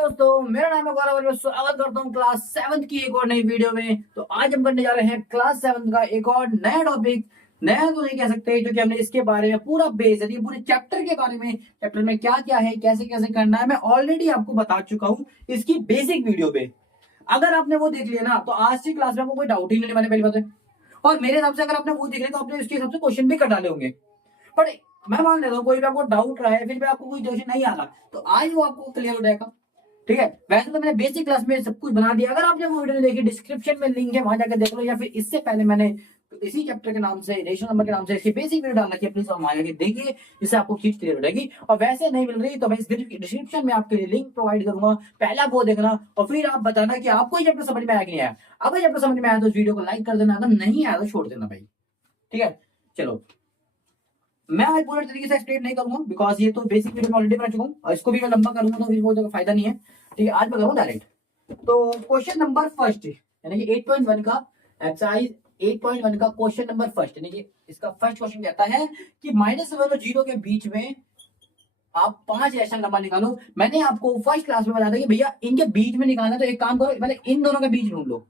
दोस्तों मेरा नाम है गौरव और मैं स्वागत करता हूँ क्लास 7 की एक और नई वीडियो में। तो आज हम करने जा रहे हैं क्लास 7 का एक और नया टॉपिक। नया तो नहीं कह सकते क्योंकि हमने इसके बारे में पूरा बेस है, पूरे चैप्टर के बारे में, चैप्टर में क्या क्या है, कैसे कैसे करना है, मैं ऑलरेडी आपको बता चुका हूँ इसकी बेसिक वीडियो पे। अगर आपने वो देख लिया ना तो आज की क्लास में आपको कोई डाउट ही नहीं होने वाला, पहली बात है। और मेरे हिसाब से अगर आपने वो देख लिया तो आपने उसके हिसाब से क्वेश्चन भी कर डाले होंगे। पर मैं मान लेता हूँ कोई भी आपको डाउट रहा है, फिर भी आपको कोई क्वेश्चन नहीं आ रहा, तो आज वो आपको क्लियर हो जाएगा। ठीक है, वैसे तो मैंने बेसिक क्लास में सब कुछ बना दिया। अगर आपने वो वीडियो नहीं देखी, डिस्क्रिप्शन में लिंक है, वहां जाकर देख लो, या फिर इससे पहले मैंने इसी चैप्टर के नाम से, रेशो नंबर के नाम से इसकी बेसिक वीडियो डाल रखी है, प्लीज वहां जाकर देखिए, इससे आपको चीज क्लियर हो जाएगी। और वैसे नहीं मिल रही तो मैं इस डिस्क्रिप्शन में आपके लिए लिंक प्रोवाइड करूंगा, पहला वो देखना और फिर आप बताना कि आपको ये चैप्टर समझ में आया कि नहीं आया। अगर चैप्टर समझ में आया तो इस वीडियो को लाइक कर देना, अगर नहीं आया तो छोड़ देना भाई। ठीक है, चलो मैं आज पूरे तरीके से एक्सप्लेन नहीं करूंगा बिकॉज ये तो बेसिक वीडियो में ऑलरेडी बना चुका हूँ, और इसको भी मैं लंबा करूंगा तो फिर वो तो फायदा नहीं है। ठीक है, आज मैं करूंगा डायरेक्ट। तो क्वेश्चन नंबर फर्स्ट यानी कि 8.1 का एक्सरसाइज 8.1 का क्वेश्चन नंबर फर्स्ट, यानी कि इसका फर्स्ट क्वेश्चन कहता है कि -1 और 0 के बीच में आप 5 रैशनल नंबर निकालो। मैंने आपको फर्स्ट क्लास में बताया था कि भैया इनके बीच में निकालना, तो एक काम करो, पहले इन दोनों के बीच ढूंढ लो।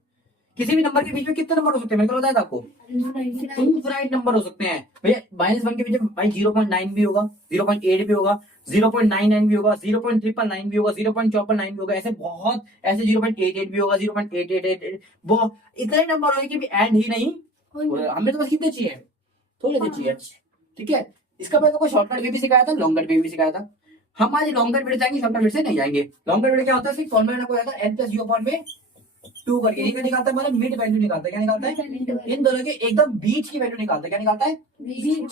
किसी भी नंबर के बीच में कितने नंबर हो सकते हैं, मैंने बताया था आपको, इनफिनाइट नंबर हो सकते हैं भैया। -1 के बीच में भाई 0.9 भी होगा, 0.8 भी होगा, 0.99 भी होगा, 0.999 भी होगा, 0.499 भी होगा, ऐसे बहुत, ऐसे 0.88 भी होगा, 0.8888, वो इतने नंबर होंगे कि भी एंड ही नहीं। हमें तो बस कितने चाहिए, थोड़े चाहिए। ठीक है, इसका मैंने कोई शॉर्टकट वे भी सिखाया था, लॉन्ग कट वे भी सिखाया था। हम आज लॉन्ग कट वे जाएंगे, शॉर्टकट वे से नहीं जाएंगे। लॉन्ग कट वे क्या होता है, सिर्फ फॉर्मूला को आएगा n + 0/2 करके ये निकालता है, मतलब मिड वैल्यू निकालता है। क्या निकालता है, इन दोनों के एकदम बीच की वैल्यू निकालता है। क्या निकालता है, तो इन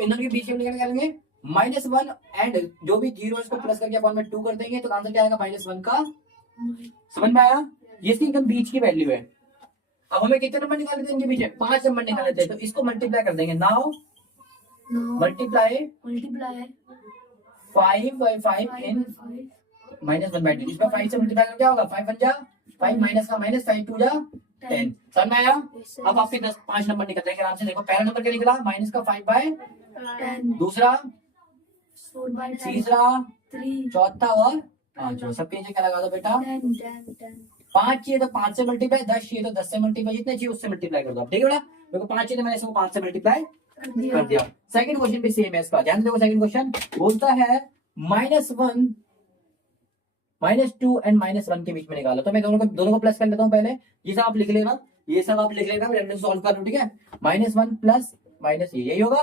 दोनों के बीच की वैल्यू निकालेंगे -1 एंड जो भी 0 इसको प्लस करके अपॉन में 2 कर देंगे, तो आंसर क्या आएगा -1 का। समझ में आया, ये इसकी एकदम बीच की वैल्यू है। अब हमें कितने नंबर निकालने थे इनके बीच में, 5 नंबर निकाले थे, तो इसको मल्टीप्लाई कर देंगे। नाउ मल्टीप्लाई 5 by 5 इन -1/2, इसमें 5 से मल्टीप्लाई करके क्या होगा, 5 1 जा 5 माइनस का माइनस, 5 2 जा 10। समझ में आया। अब आपके 5 नंबर निकल जाएंगे आराम से। देखो पहला नंबर क्या निकला, -5/10, दूसरा, तीसरा, चौथा और पांचवा। सबके नीचे क्या लगा दो बेटा, 5 चाहिए तो 5 से मल्टीप्लाई, 10 चाहिए तो 10 से मल्टीप्लाई, जितने चाहिए उससे मल्टीप्लाई कर दो। ठीक है बेटा, देखो 5 चाहिए तो मैंने इसको 5 से मल्टीप्लाई कर दिया। सेकंड क्वेश्चन भी सेम है इसका, ध्यान देखो। सेकंड क्वेश्चन बोलता है -1 -2 एंड -1 के बीच में निकालो। तो मैं दोनों को प्लस कर लेता हूँ पहले। ये सब आप लिख लेना, ये सब आप लिख लेना, मैं सॉल्व कर लूं। ठीक है, -1 प्लस माइनस यही होगा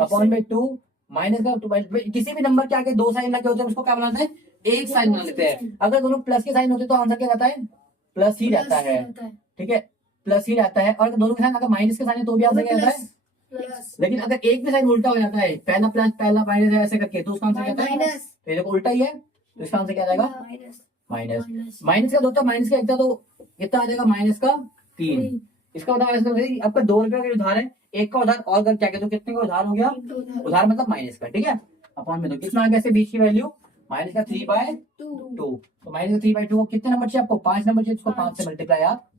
अपॉन में 2 माइनस का 2, किसी भी नंबर के आगे 2 साइन लगे होते हैं उसको क्या बनाते हैं, एक साइन बना लेते हैं। अगर दोनों प्लस के साइन होते तो आंसर क्या रहता है, प्लस ही रहता है। ठीक है, प्लस ही रहता है। और दोनों के साइन अगर माइनस के साइन है तो भी आंसर क्या रहता है, लेकिन अगर एक भी साइन उल्टा हो जाता है, पहला प्लस पहला माइनस ऐसे करके, तो उसका आंसर क्या आता है, तो देखो उल्टा ही है, तो इसका आंसर क्या जाएगा, माइनस। माइनस का 2 था, माइनस का 1 था, तो कितना आ जाएगा, -3। इसका मतलब आपका 2 रुपए का उधार है, एक का उधार और क्या कहते हो, कितने का उधार हो गया, उधार मतलब माइनस का। ठीक है, अपॉन में तो कितना आ गया इसके बीच की वैल्यू, -3/2। तो -3/2 को कितने नंबर चाहिए आपको, 5 नंबर चाहिए, इसको 5 से मल्टीप्लाई आप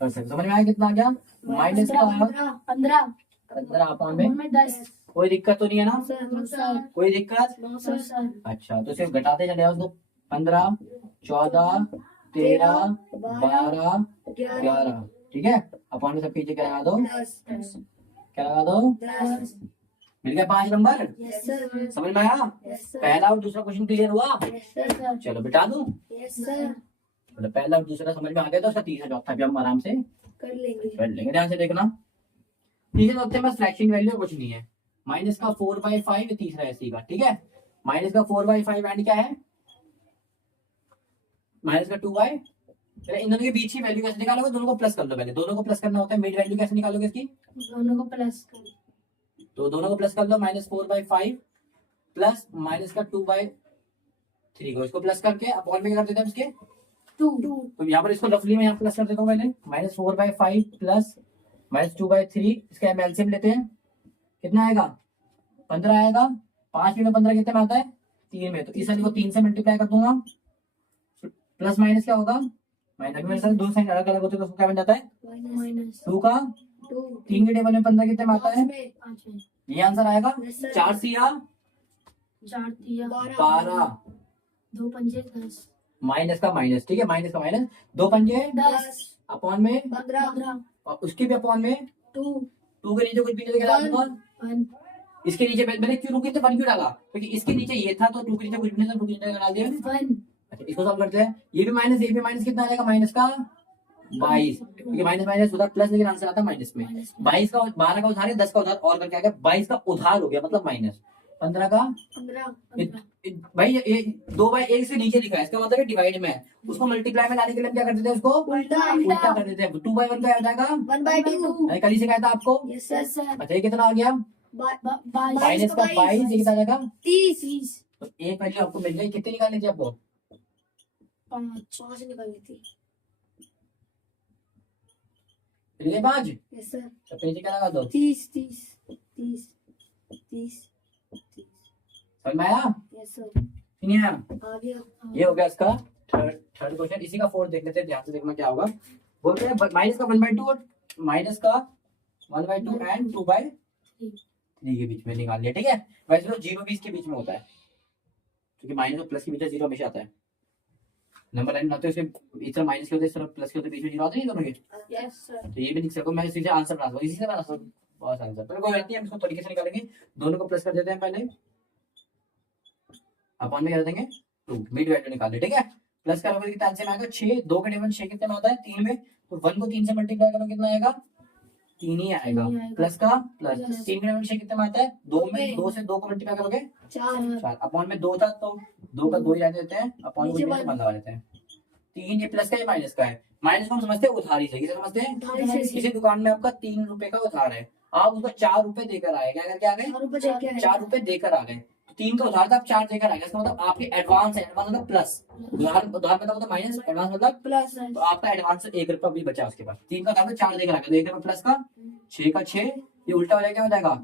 कर सकते। समझ में आया कितना आ गया, -15 अपॉन में 10। कोई दिक्कत तो नहीं है ना, कोई दिक्कत। अच्छा, तो सिर्फ घटाते चले जाओ उसको, 15 14 13 12 11। ठीक है, अपॉन में सब पीछे क्या लगा दो, क्या लगा दो, मिल गया 5 नंबर। समझ में आया, पहला और दूसरा क्वेश्चन क्लियर हुआ। चलो बिठा दूं, मतलब पहला और दूसरा समझ में आ गया तो उसका तीसरा चौथा भी हम आराम से कर लेंगे। ध्यान से देखना, तीसरे चौथे में फ्रैक्शन वैल्यू कुछ नहीं है, -4/5 तीसरा है सी का। ठीक है, -4/5 एंड क्या है, -2/, इन दोनों के बीच की वैल्यू कैसे निकालोगे, दोनों को प्लस कर लो। पहले दोनों को प्लस करना होता है, मिड वैल्यू कैसे निकालोगे इसकी, दोनों को प्लस कर, तो दोनों को प्लस कर लो, -4/5 प्लस -2/3 को इसको प्लस करके अपॉन में क्या कर देते हैं इसके 2। तो यहाँ पर इसको रफली में यहाँ प्लस कर देता हूँ मैंने, -4/5 प्लस -2/3, इसका एलसीएम लेते हैं, कितना आएगा, 15 आएगा। 5 में 15 कितने में आता है, 3 में, तो इस वाली को 3 से मल्टीप्लाई कर दूंगा, प्लस माइनस क्या होगा, माइनस। मेरे साथ 2 साइन अलग अलग होते हैं तो उसको क्या बन जाता है, 2 का 3 के टेबल में 15 कितने में आता है, ये आंसर आएगा। 4 × 4 = 12 2 पंजे 10, माइनस का माइनस, ठीक है, माइनस का माइनस, 2 पंजे 10, अपॉन में 15, और उसके भी अपॉन में 2, 2 के नीचे कुछ भी नहीं तो क्या डालूंगा 1, इसके नीचे। मैंने क्यों रुकी थे 1 क्यों डाला क्योंकि इसके नीचे ये था तो 2 के नीचे कुछ भी नहीं था, 2 के नीचे डाल दिया। 1, अच्छा इसको सॉल्व करते हैं, ये भी माइनस, ये भी माइनस, कितना आ जाएगा माइनस का 22, क्योंकि माइनस माइनस उधर प्लस, लेकिन आंसर आता माइनस में। 22 का 12 का उधार है, 10 का उधार और करके आ गया, 22 का उधार हो गया मतलब माइनस, 15 का 15, भाई ये 2/1 से नीचे लिखा है, इसका मतलब डिवाइड में है, उसको मल्टीप्लाई में लाने के लिए हम क्या कर देते हैं, उसको उल्टा कर देते हैं। 2/1 का आ जाएगा 1/2, मैंने कल ही सिखाया था आपको। यस सर, अच्छा ये कितना आ गया माइनस का 22, ये कितना आ जाएगा 30, तो एक वैल्यू आपको मिल गई, कितनी निकालनी थी आपको 5 निकालनी थी, मिल गई 5, यस सर, तो फिर नीचे क्या लगा दो 30, 30, 30, 30, 30, समझ में आया यस सर, नहीं आया? आ गया, ये हो गया इसका थर्ड क्वेश्चन। इसी का फोर्थ देख लेते हैं, ध्यान से देखना क्या होगा। बोलते हैं माइनस का 1/2 और माइनस का 1/2 एंड 2/3 के बीच में निकाल लिया, ठीक है। वैसे तो 0 20 के बीच में होता है, क्योंकि माइनस और प्लस के बीच में 0 हमेशा आता है। नंबर लाइन बनाते हैं उसके इस तरफ माइनस के होते हैं, इस तरफ प्लस के होते हैं, बीच में 0 आते हैं दोनों के। यस सर, तो ये भी लिख सकता हूँ मैं, सीधे आंसर बना सकता हूँ, इसी से बना सकता हूँ बहुत आंसर। पर कोई बात नहीं, हम इसको तरीके से निकालेंगे। दोनों को प्लस कर देते हैं पहले, अपॉन में कर देंगे 2, मिड वैल्यू निकाल ले, ठीक है। प्लस करोगे कितना आंसर आएगा 6, 2 का टेबल 6 कितने में आता है 3 में, तो 1 को 3 से मल्टीप्लाई करो कितना आएगा 3 ही आएगा, प्लस का प्लस 3 का टेबल 6 कितने में आता है 2 में, 2 से 2 को मल्टीप्लाई करोगे 4, अपॉन में 2 था तो 2 का 2 ही रहने देते हैं, अपॉन नीचे को वन। बंद लगा देते हैं। 3 ये प्लस का ये माइनस का है, माइनस को हम समझते हैं उधारी से, किसे समझते हैं, उधारी से। किसी दुकान में आपका 3 रुपए का उधार है, आप उसको 4 रुपए देकर आए, क्या करके आ गए 4 रुपए देके आए। 4 रुपए देकर आ गए, 3 का उधार था आप 4 देकर आ गए, इसका मतलब आपके एडवांस है, एडवांस मतलब प्लस, उधार उधार मतलब माइनस, एडवांस मतलब प्लस, तो आपका एडवांस 1 रुपया भी बचा उसके बाद। 3 का उधार 4 देकर आ गए, तो 1 रुपया प्लस का 6 का 6, ये उल्टा हो जाएगा, क्या हो जाएगा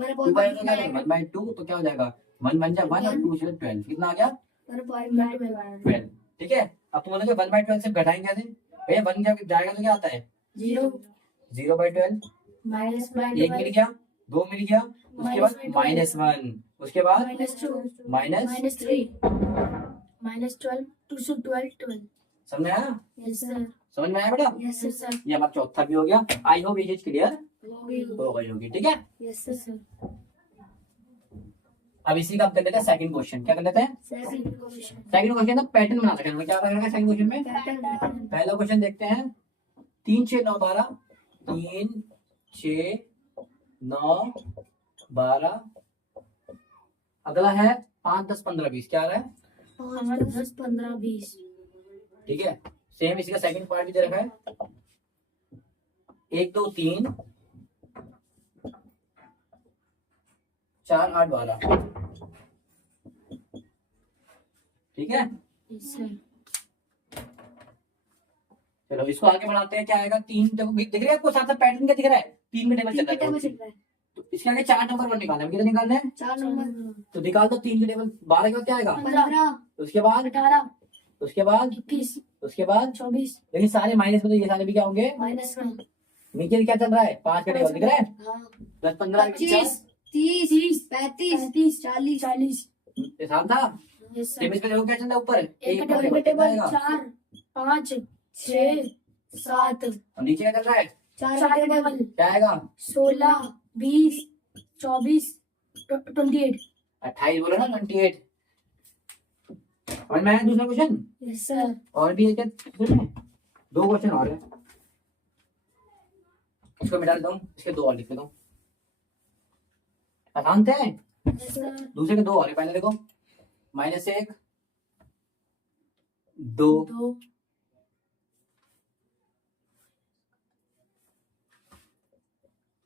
2/2 तो क्या हो जाएगा 1 बन जाए 1 और 2 से 12, कितना आ गया 12, ठीक है। अब तुम बोलोगे 1/12 से घटाएंगे कैसे भैया, 1 जब जाएगा तो क्या आता है 0/12, माइनस 1 मिल गया 2 मिल गया, उसके बाद -1, उसके बाद -2, माइनस -3, -12, 2 से 12, समझ में आया, यस सर, समझ में आया बेटा। यस सर, ये हमारा चौथा भी हो गया, आई होप ये चीज क्लियर हो गई होगी, ठीक है। यस सर, अब इसी का हम कर लेते हैं सेकंड क्वेश्चन, क्या कर लेते हैं सेकंड क्वेश्चन, सेकंड क्वेश्चन का पैटर्न बना सकते हैं, क्या करेंगे सेकंड क्वेश्चन में। पैटर्न, पहला क्वेश्चन देखते हैं 3 6 9 12, 3 6 9 12, अगला है 5 10 15 20, क्या आ रहा है 5 10 15 20, ठीक है। सेम इसी का सेकंड पार्ट भी दे रखा है 1 2 3 4 8 12, ठीक है। यस सर, चलो इसको आगे बढ़ाते हैं, क्या आएगा 3, देखो दिख रहा है आपको साथ साथ पैटर्न क्या दिख रहा है, 3 में टेबल चल रहा है, तो इसके आगे 4 नंबर 1 निकालना है, कितने निकालने हैं 4 नंबर, तो निकाल दो 3 के टेबल, 12 के बाद क्या आएगा 15, उसके बाद 18, उसके बाद 21, उसके बाद 24, लेकिन सारे माइनस में, तो ये सारे भी क्या होंगे -1, नीचे क्या चल रहा है 5 का टेबल दिख रहा है, हाँ, 10 15 25, 30, 35, 40, 40, हिसाब था। यस सर, टेबल पे देखो क्या चल रहा है ऊपर एक एक टेबल कितना आएगा, 4 5 6 7, और नीचे क्या चल रहा है 4 टेबल क्या आएगा 16 20 24 28, 28 बोला ना 28। और मैं दूसरा क्वेश्चन यस सर, और भी एक है, इसमें 2 क्वेश्चन और है, इसको मिटा देता हूँ, इसके 2 और लिख देता हूँ, आसान थे। यस सर, दूसरे के 2 और है, पहले देखो -1 2 2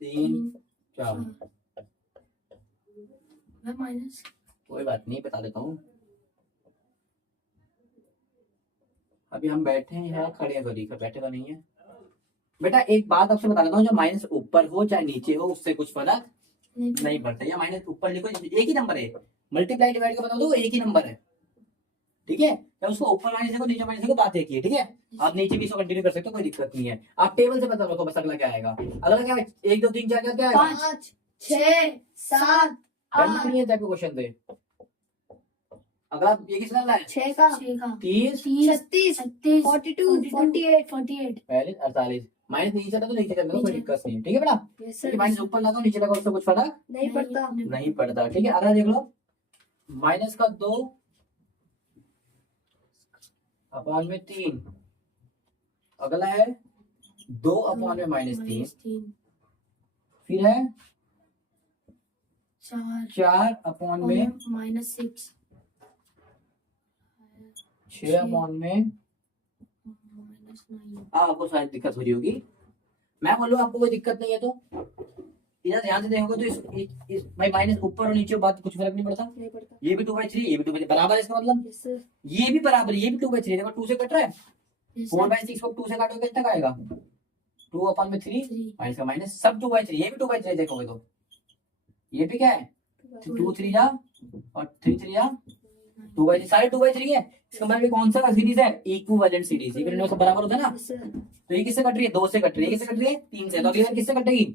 3 4, माइनस, कोई बात नहीं बता देता हूँ। अभी हम बैठे हैं खड़े हैं, सॉरी बैठे तो नहीं है बेटा। एक बात आपसे बता देता हूँ, जो माइनस ऊपर हो चाहे नीचे हो उससे कुछ फर्क नहीं पड़ता, या माइनस ऊपर लिखो एक ही नंबर है, मल्टीप्लाई डिवाइड का बता दो एक ही नंबर है, ठीक है। या उसको ऊपर माइनस लिखो नीचे माइनस लिखो, बात एक ही है, ठीक है। आप नीचे भी इसको कंटिन्यू कर सकते हो, कोई दिक्कत नहीं है। आप टेबल से पता रखो बस अगला क्या आएगा, अगला क्या है 1 2 3 4 क्या आएगा 5 6 7 करना 8, नहीं है टाइप के क्वेश्चन थे, अगला ये किसने डाला है? 6 का 30 36 36 42 48 48 पहले 48 माइनस नीचे चला तो नीचे करने को कोई नीचे। दिक्कत नहीं है, ठीक है बेटा। यस क्योंकि माइनस ऊपर लगा नीचे लगा उससे कुछ फर्क नहीं पड़ता नहीं पड़ता, ठीक है। अगला देख लो, माइनस का 2 अपॉन में 3, अगला है 2 अपॉन में -3, फिर है 4 अपॉन में -6 6 अपॉन में -9 आपको शायद दिक्कत हो रही होगी। मैं बोलूँ आपको कोई दिक्कत नहीं है तो इधर ध्यान से देखोगे तो इस भाई माइनस ऊपर और नीचे बात कुछ फर्क नहीं पड़ता। नहीं पड़ता ये भी 2/3 ये भी 2/3 बराबर है, इसका मतलब यस सर ये भी बराबर, ये भी 2/3 देखो 2 से कट रहा है। यस 4/6 को 2 से काटोगे कितना का आएगा? 2 अपॉन में 3 माइनस का माइनस, सब 2/3, ये भी 2/3 देखोगे तो ये भी क्या है 2 3 जा और 3 3 जा 2/3, सारे 2/3 है। इसका मतलब कौन सा सीरीज है? Equivalent series. इक्विवेलेंट सब बराबर होता है ना। यस सर तो ये किससे कट रही है? 2 से कट रही है। किससे कट रही है? 3 से। तो अगली बार किससे कटेगी?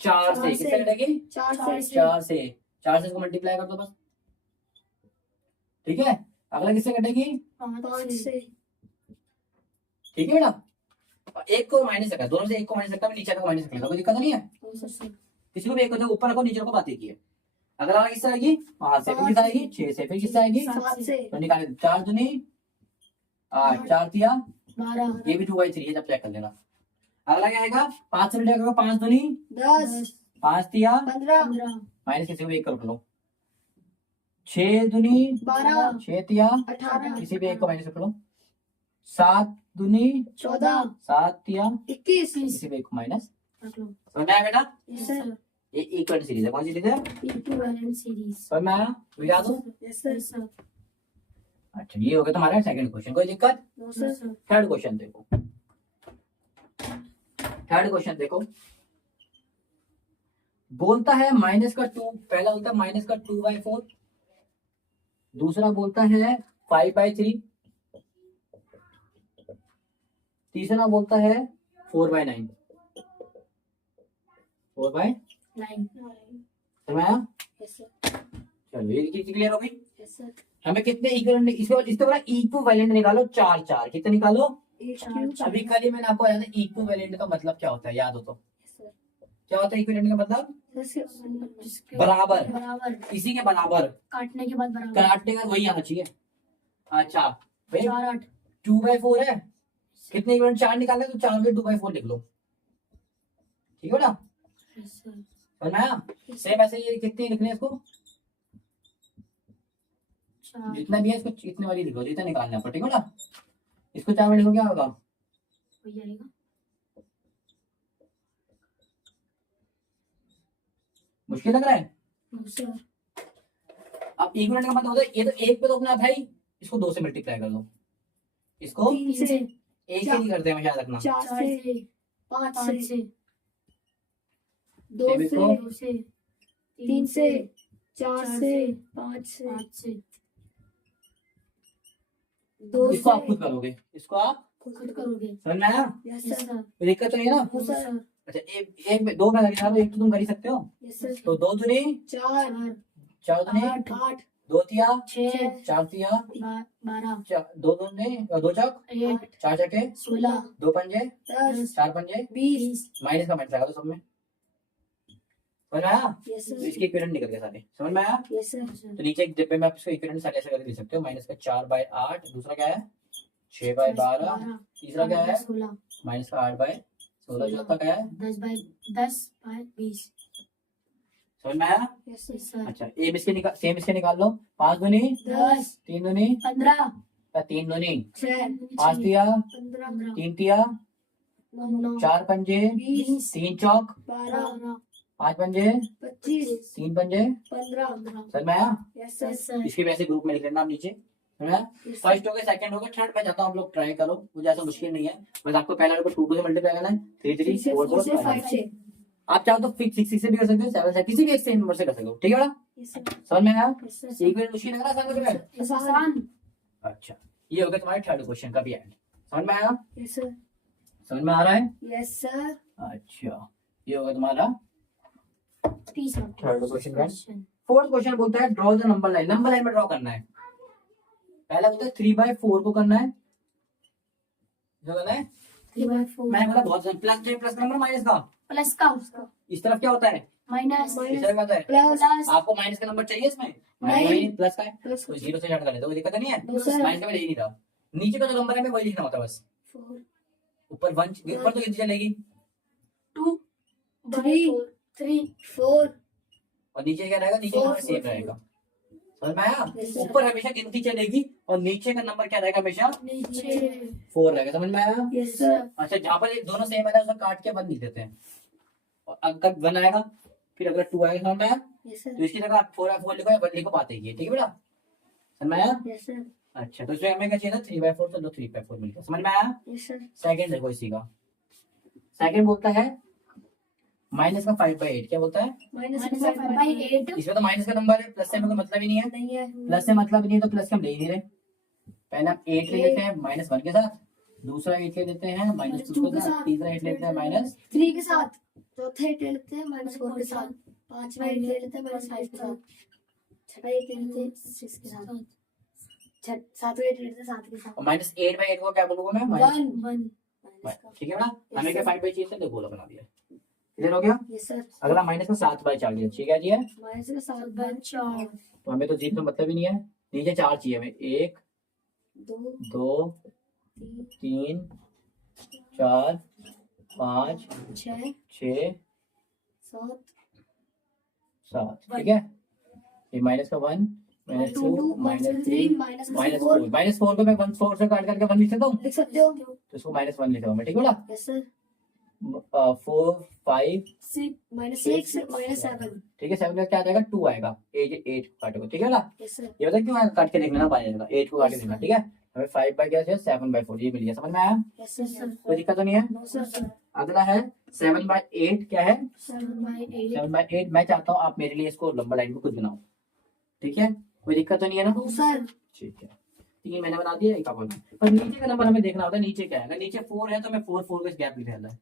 4 से। किससे कटेगी? 4 से 4 से इसको मल्टीप्लाई कर दो बस, ठीक है। अगला किससे कटेगी? 5 से ठीक है बेटा। एक को माइनस रखा, दोनों से एक को माइनस रखा, नीचे का माइनस रखा, कोई दिक्कत नहीं है। किसी को भी एक को ऊपर रखो नीचे रखो, बात एक ही है। अगला वाला किससे आएगी? 5 से। फिर किससे आएगी? 6 से। फिर किससे आएगी? 7 से तो निकाले 4 दूनी 8, 4 तिया 12 ये भी 2/3 है, जब चेक कर लेना। अगला क्या आएगा? 5 से मल्टीप्लाई करो, 5 दूनी 10 5 तिया 15 माइनस किसी को भी एक कर लो, 6 दूनी 12 6 तिया 18 किसी भी एक को माइनस कर लो, 7 दूनी 14 7 तिया 21 किसी भी एक को माइनस। रख लो समझ में आया बेटा? यस सर ये इक्वल सीरीज है, कौन सी सीरीज है? इक्विवेलेंट सीरीज समझ में आया? तो याद हो। यस सर अच्छा ये हो गया तुम्हारा सेकंड क्वेश्चन, कोई दिक्कत? नो सर थर्ड क्वेश्चन देखो, थर्ड क्वेश्चन देखो, बोलता है माइनस का 2, पहला बोलता है माइनस का 2/4, दूसरा बोलता है 5/3, तीसरा बोलता है 4/9। 4/9 समझ आया? यस सर चलो ये चीज क्लियर हो गई। यस सर हमें कितने इक्विवेलेंट, इसको बोला इक्विवेलेंट निकालो 4 4, कितने निकालो? अभी कल ही मैंने आपको बताया था इक्विवेलेंट का मतलब क्या होता है, याद हो तो? क्या होता है इक्विवेलेंट का मतलब? बराबर, बराबर इसी के बराबर, काटने के बाद बराबर काटने का वही आना चाहिए। अच्छा भाई 4 8 2/4 है, कितने इक्विवेलेंट 4 निकालना है तो 4 में 2/4 लिख लो, ठीक है ना? यस सर समझ में आया? सेम ऐसे ये कितने लिखने हैं इसको, 4 जितना भी है इसको इतने वाली लिखो, जितना निकालना है आपको, ठीक है ना? इसको 4 में लिखो, क्या होगा? वही आएगा मुश्किल लग रहा है? नो सर अब इक्विवेलेंट का मतलब होता है ये तो एक पे तो अपना भाई, इसको 2 से मल्टीप्लाई कर दो, इसको 3 से एक से नहीं करते हैं, याद रखना। 4 से 5 से 2 सेम से इसको 2 से 3 से 4 से 5 से 2 इसको आप से खुद करोगे, इसको आप खुद करोगे समझ में आया? यस सर कोई दिक्कत तो नहीं है ना? नो सर अच्छा एक में 2 में लगे तो एक तो तुम कर ही सकते हो, यस सर तो 2 दूनी 4 4 दूनी 8 8 2 तिया 6 4 तिया 12 2 दूनी 2 चौक 8 4 चके 16 2 पंजे 10 4 पंजे 20 माइनस का माइनस लगा दो सब में, समझ में आया? यस तो सर इसके इक्विवेलेंट निकल गए सारे, समझ में आया? यस सर तो नीचे एक डिब्बे में आप इसको इक्विवेलेंट सारे ऐसे करके लिख सकते हो, माइनस का 4/8, दूसरा क्या है 6/12, तीसरा क्या है 16 माइनस का 8/16, चौथा क्या है 10/20 समझ में आया? यस सर अच्छा एम इसके निकाल, सेम इसके निकाल लो, 5 दूनी 10 3 दूनी 15 3 दूनी 6 5 तिया 15 3 तिया 9 4 पंजे 20 3 चौक 12 5 पंजे 25 3 पंजे, 15 समझ में आया? यस सर इसके वैसे ग्रुप में लिख लेना आप नीचे, समझ में आया? फर्स्ट हो गया, सेकंड हो गया, थर्ड पे जाता हूँ, हम लोग ट्राई करो, मुझे ऐसा मुश्किल नहीं है, बस आपको पहला नंबर 2 से मल्टीप्लाई करना है, 3 3 4 4 5 से आप चाहो तो 6 6 से भी कर सकते हो, 7 से, किसी भी एक सेम नंबर से कर सकते हो, ठीक है बेटा? यस सर समझ में आया? यस सर इक्वेशन मुश्किल लग रहा है, समझ में? आसान अच्छा ये हो गया तुम्हारे थर्ड क्वेश्चन का भी एंड, समझ में आया? यस सर समझ में आ रहा है? यस सर अच्छा ये होगा तुम्हारा तीसरा थर्ड क्वेश्चन का। फोर्थ क्वेश्चन बोलता है draw the number line, number line में ड्रॉ करना है, पहला बोलता है 3/4 को करना है, जो करना है 3/4 मैंने बोला बहुत प्लस का नंबर माइनस का, प्लस का उसका इस तरफ क्या होता है माइनस इस तरफ क्या होता है, प्लस आपको माइनस का नंबर चाहिए इसमें, नहीं। प्लस का है प्लस तो जीरो से स्टार्ट कर लेते हो, कोई दिक्कत नहीं है, दो सर माइनस का मैं ले ही नहीं रहा, नीचे का जो नंबर है मैं वही लिखना होता है बस, 4 ऊपर 1 ऊपर तो गिनती चलेगी 2 3 3 4 और नीचे क्या रहेगा, नीचे नंबर सेम रहेगा, समझ में आया, Yes, sir. ऊपर हमेशा गिनती चलेगी और नीचे का नंबर क्या रहेगा हमेशा नीचे 4 रहेगा, समझ में आया। यस सर अच्छा जहाँ पर ये दोनों सेम है ना उसको काट के 1 लिख देते हैं, और अगर 1 आएगा फिर अगर 2 आएगा, समझ में आया, यस सर तो इसकी जगह आप 4 लिखो या 1 लिखो, बात है ये, ठीक है बेटा, समझ में आया। यस सर अच्छा तो इसमें हमें क्या चाहिए था 3/4, तो 3/4 मिल गया, समझ में आया। यस सर सेकंड देखो इसी का, सेकंड बोलता है माइनस का 5/8, क्या बोलता है, -5/8 इसमें तो माइनस का नंबर है, प्लस से हमें कोई मतलब ही नहीं है, नहीं है प्लस से मतलब नहीं है तो प्लस के हम ले ही नहीं रहे, पहले हम 8 ले लेते हैं -1 के साथ, दूसरा 8 ले लेते हैं -2 के साथ, तीसरा 8 लेते हैं -3 के साथ, चौथा 8 ले लेते हैं -4 के साथ, पांचवा 8 ले लेते हैं -5 के साथ, छठा 8 ले लेते हैं 6 के साथ, सातवां 8 ले लेते हैं 7 के साथ, और -8/8 को क्या बोलूंगा मैं, 1 ठीक है ना, हमें क्या 5/8 चाहिए था, गोला बना दिया, क्लियर हो गया। यस सर अगला माइनस का 7/4 दिया, ठीक है जी है, -7/4 तो हमें तो जीत में मतलब ही नहीं है, नीचे 4 चाहिए हमें, 1 2 2 3 4 5 6 6 7 7, ठीक है, ये माइनस का 1 -2 -3 -4 को मैं 4 से काट करके 1 लिख सकता हूँ, लिख सकते हो तो इसको -1 लिखा हूँ मैं, ठीक है बेटा, यस सर 4 5 6 -7 ठीक है, 7 का क्या आ जाएगा 2 आएगा, 8 काटोगे, ठीक है ना, यस सर ये बता क्यों काट के देखना ना पाएगा, 8 को काट के देखना, ठीक है, हमें 5 क्या 7/4 ये मिल गया, समझ में आया, यस सर कोई दिक्कत तो नहीं है। नो सर अगला है 7/8, क्या है 7/8 7/8, मैं चाहता हूँ आप मेरे लिए इसको लंबा लाइन को खुद बनाओ, ठीक है, कोई दिक्कत तो नहीं है ना, नो सर ठीक है, 3 मैंने बना दिया, एक आप बना, पर नीचे का नंबर हमें देखना होता है, नीचे क्या है, अगर नीचे 4 है तो मैं 4 4 का गैप लिख रहा है,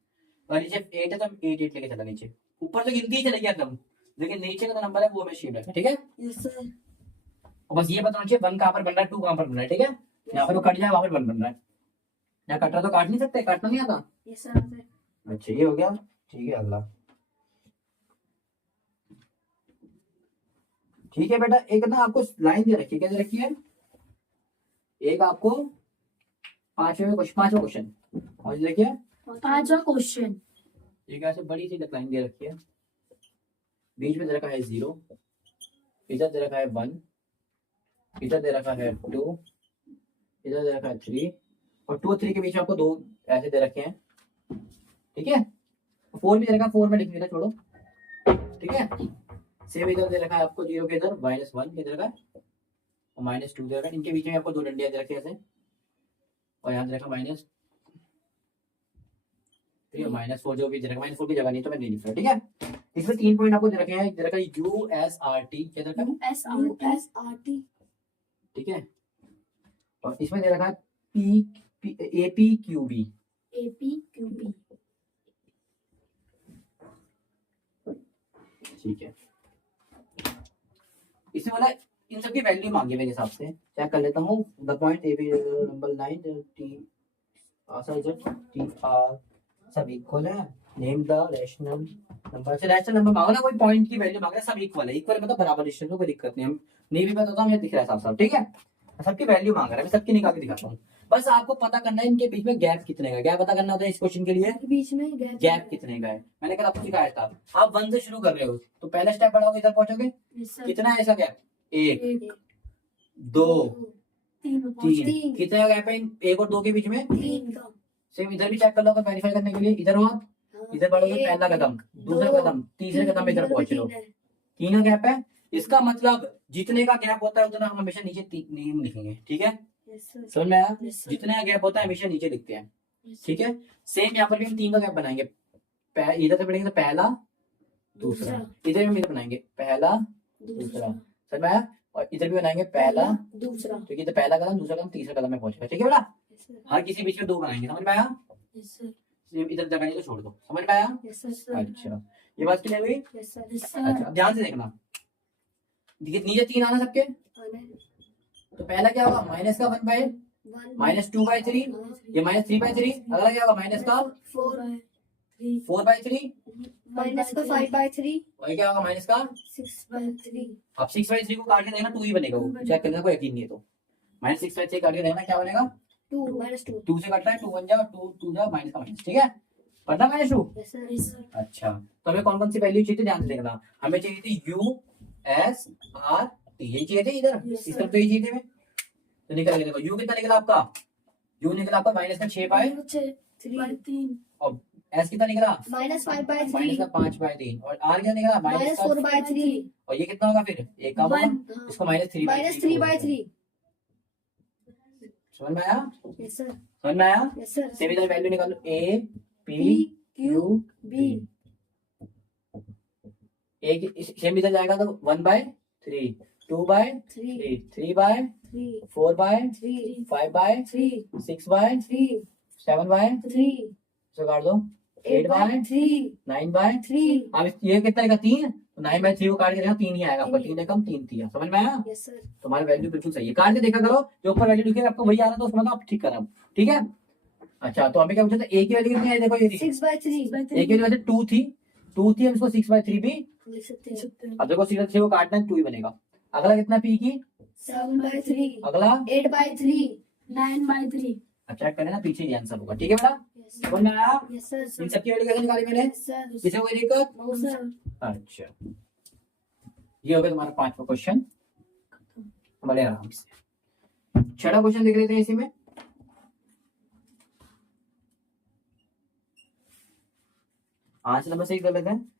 और नीचे 8 है तो हम 8 8 लेके चला, नीचे ऊपर तो गिनती ही चलेगी एकदम, लेकिन नीचे का जो नंबर है वो हमें शेप रखना है, ठीक है, यस सर और बस ये बताना चाहिए 1 कहाँ पर बन रहा है, 2 कहाँ पर बन रहा है, ठीक है, यहाँ पर वो कट जाए वहां पर 1 बन रहा है, यहाँ कट रहा तो काट नहीं सकते, काटना नहीं आता, यस सर अच्छा ये हो गया, ठीक है, अगला ठीक है बेटा, एक ना आपको लाइन दे रखी है, क्या दे रखी है, एक आपको पांचवा क्वेश्चन, और देखिए पांचवा क्वेश्चन एक ऐसे बड़ी सी लाइन दे रखी है, बीच में दे रखा है 0, इधर दे रखा है 1, इधर दे रखा है 2, इधर दे रखा है 3, और 2 और 3 के बीच में आपको 2 ऐसे दे रखे हैं, ठीक है, 4 भी दे रखा, 4 में लिख देना, छोड़ो, ठीक है, सेम इधर दे रखा है आपको 0 के इधर, -1 के इधर का, और -2 दे रखा है, इनके बीच में आपको 2 डंडियां दे रखी है ऐसे, और यहाँ दे रखा -3 और -4 जो भी दे रखा है, -4 की जगह नहीं तो मैं नहीं लिख रहा, ठीक है, इसमें 3 पॉइंट आपको दे रखे हैं, दे रखा है USRT, क्या दे रखा है USRT ठीक है, और इसमें दे रखा है APQB, APQB ठीक है, इसमें वाला इन सबकी वैल्यू मांगी मेरे हिसाब से, चेक कर लेता हूँ, the point number 9 T R सब इक्वल है, नेम द रैशनल नंबर, से रैशनल नंबर मांगो ना, कोई पॉइंट की वैल्यू मांगे, सब इक्वल है, इक्वल मतलब बराबर निश्चित, कोई दिक्कत नहीं, हम नहीं भी बताता हूँ, ये दिख रहा है साफ साफ, ठीक है, सबकी वैल्यू मांग रहा है, मैं सबकी निकाल के दिखाता हूँ, बस आपको पता करना है इनके बीच में गैप कितने का, गैप पता करना होता है इस क्वेश्चन के लिए, बीच में गैप कितने का है, मैंने कल आपको सिखाया था, आप 1 से शुरू कर रहे हो तो पहला स्टेप बढ़ाओगे इधर पहुंचोगे, कितना है ऐसा गैप, 1 2 3, कितने का गैप है 1 और 2 के बीच में, 3 का सेम इधर भी चेक कर लो वेरीफाई करने के लिए, इधर हो आप, इधर बढ़ोगे पहला कदम, दूसरा कदम, तीसरे कदम इधर पहुंच रहे हो, 3 का गैप है, इसका मतलब जितने का गैप होता है उतना हम हमेशा नीचे 3 लिखेंगे, ठीक है, समझ में आया, जितने का गैप होता है हमेशा नीचे लिखते हैं, ठीक है, सेम यहाँ पर भी हम 3 का गैप बनाएंगे, इधर से पढ़ेंगे तो पहला दूसरा, इधर भी बनाएंगे पहला दूसरा, समझ में आया, और इधर भी बनाएंगे पहला दूसरा, तो ये पहला कदम दूसरा कदम तीसरा कदम में पहुंचेगा, ठीक है बेटा, हर किसी बीच में 2 बनाएंगे, समझ में आया, इधर जगह नहीं तो छोड़ दो, समझ में आया, अच्छा ये बात क्लियर हुई, अच्छा अब ध्यान से देखना, देखिए नीचे 3 आना सबके, तो पहला क्या होगा माइनस का 1/, -2/3, ये -3/3, अगला क्या होगा माइनस का 4/3, माइनस का 5/3, वही क्या होगा माइनस का 6/3, अब 6/3 को काट के देखना 2 ही बनेगा, वो चेक करने को यकीन नहीं है तो -6/3 काट के देखना क्या बनेगा 2 -2। 2 से कट रहा है 2 बन जाओ 2 2 जा माइनस का माइनस, ठीक है पढ़ना -2। Yes sir. अच्छा तो हमें कौन कौन सी वैल्यू चाहिए थी ध्यान से देखना, हमें चाहिए थी U S R T, यही चाहिए थे इधर Yes, इस sir. तरफ तो यही चाहिए थे हमें, तो निकल गया देखो U कितना निकला आपका, U निकला आपका माइनस का 6/3 और S कितना निकला माइनस का -5/3, 5/3 और R क्या निकला माइनस का -4/3, और ये कितना होगा फिर एक का होगा इसको -3/3 समझ में आया, यस सर। समझ में आया। Yes sir. सेम इधर वैल्यू निकालो A P Q B, एक सेम इधर जाएगा तो 1/3 2/3 3/3 4/3 5/3 6/3 7/3 इसको काट दो 8/3 9/3, अब ये कितना आएगा 3, तो 9/3 को काट के देखा 3 ही आएगा आपका, 3 कम 3 थी, समझ में आया। Yes sir. तुम्हारी वैल्यू बिल्कुल सही है, काट के देखा करो जो ऊपर वैल्यू लिखी है आपको वही आ रहा है तो उसमें आप ठीक करा, ठीक है। अच्छा तो हमें क्या पूछा था ए की वैल्यू कितनी है, देखो ये 6/3 ए की वैल्यू 2 थी हम इसको 6/3 भी लिख सकते हैं। अब देखो 6/3 को काटना है 2 ही बनेगा, अगला कितना पी की 7/3, अगला 8/3, 9/3। अच्छा करना ना पीछे ये आंसर होगा, ठीक है बेटा समझ में आया। Yes sir. इन सबकी वैल्यू कैसे निकाली मैंने, यस सर। किसी को कोई दिक्कत, नो सर। अच्छा ये हो गया तुम्हारा 5वां क्वेश्चन, बड़े आराम से। 6वां क्वेश्चन देख लेते हैं इसी में, आंसर नंबर 6 कर लेते हैं।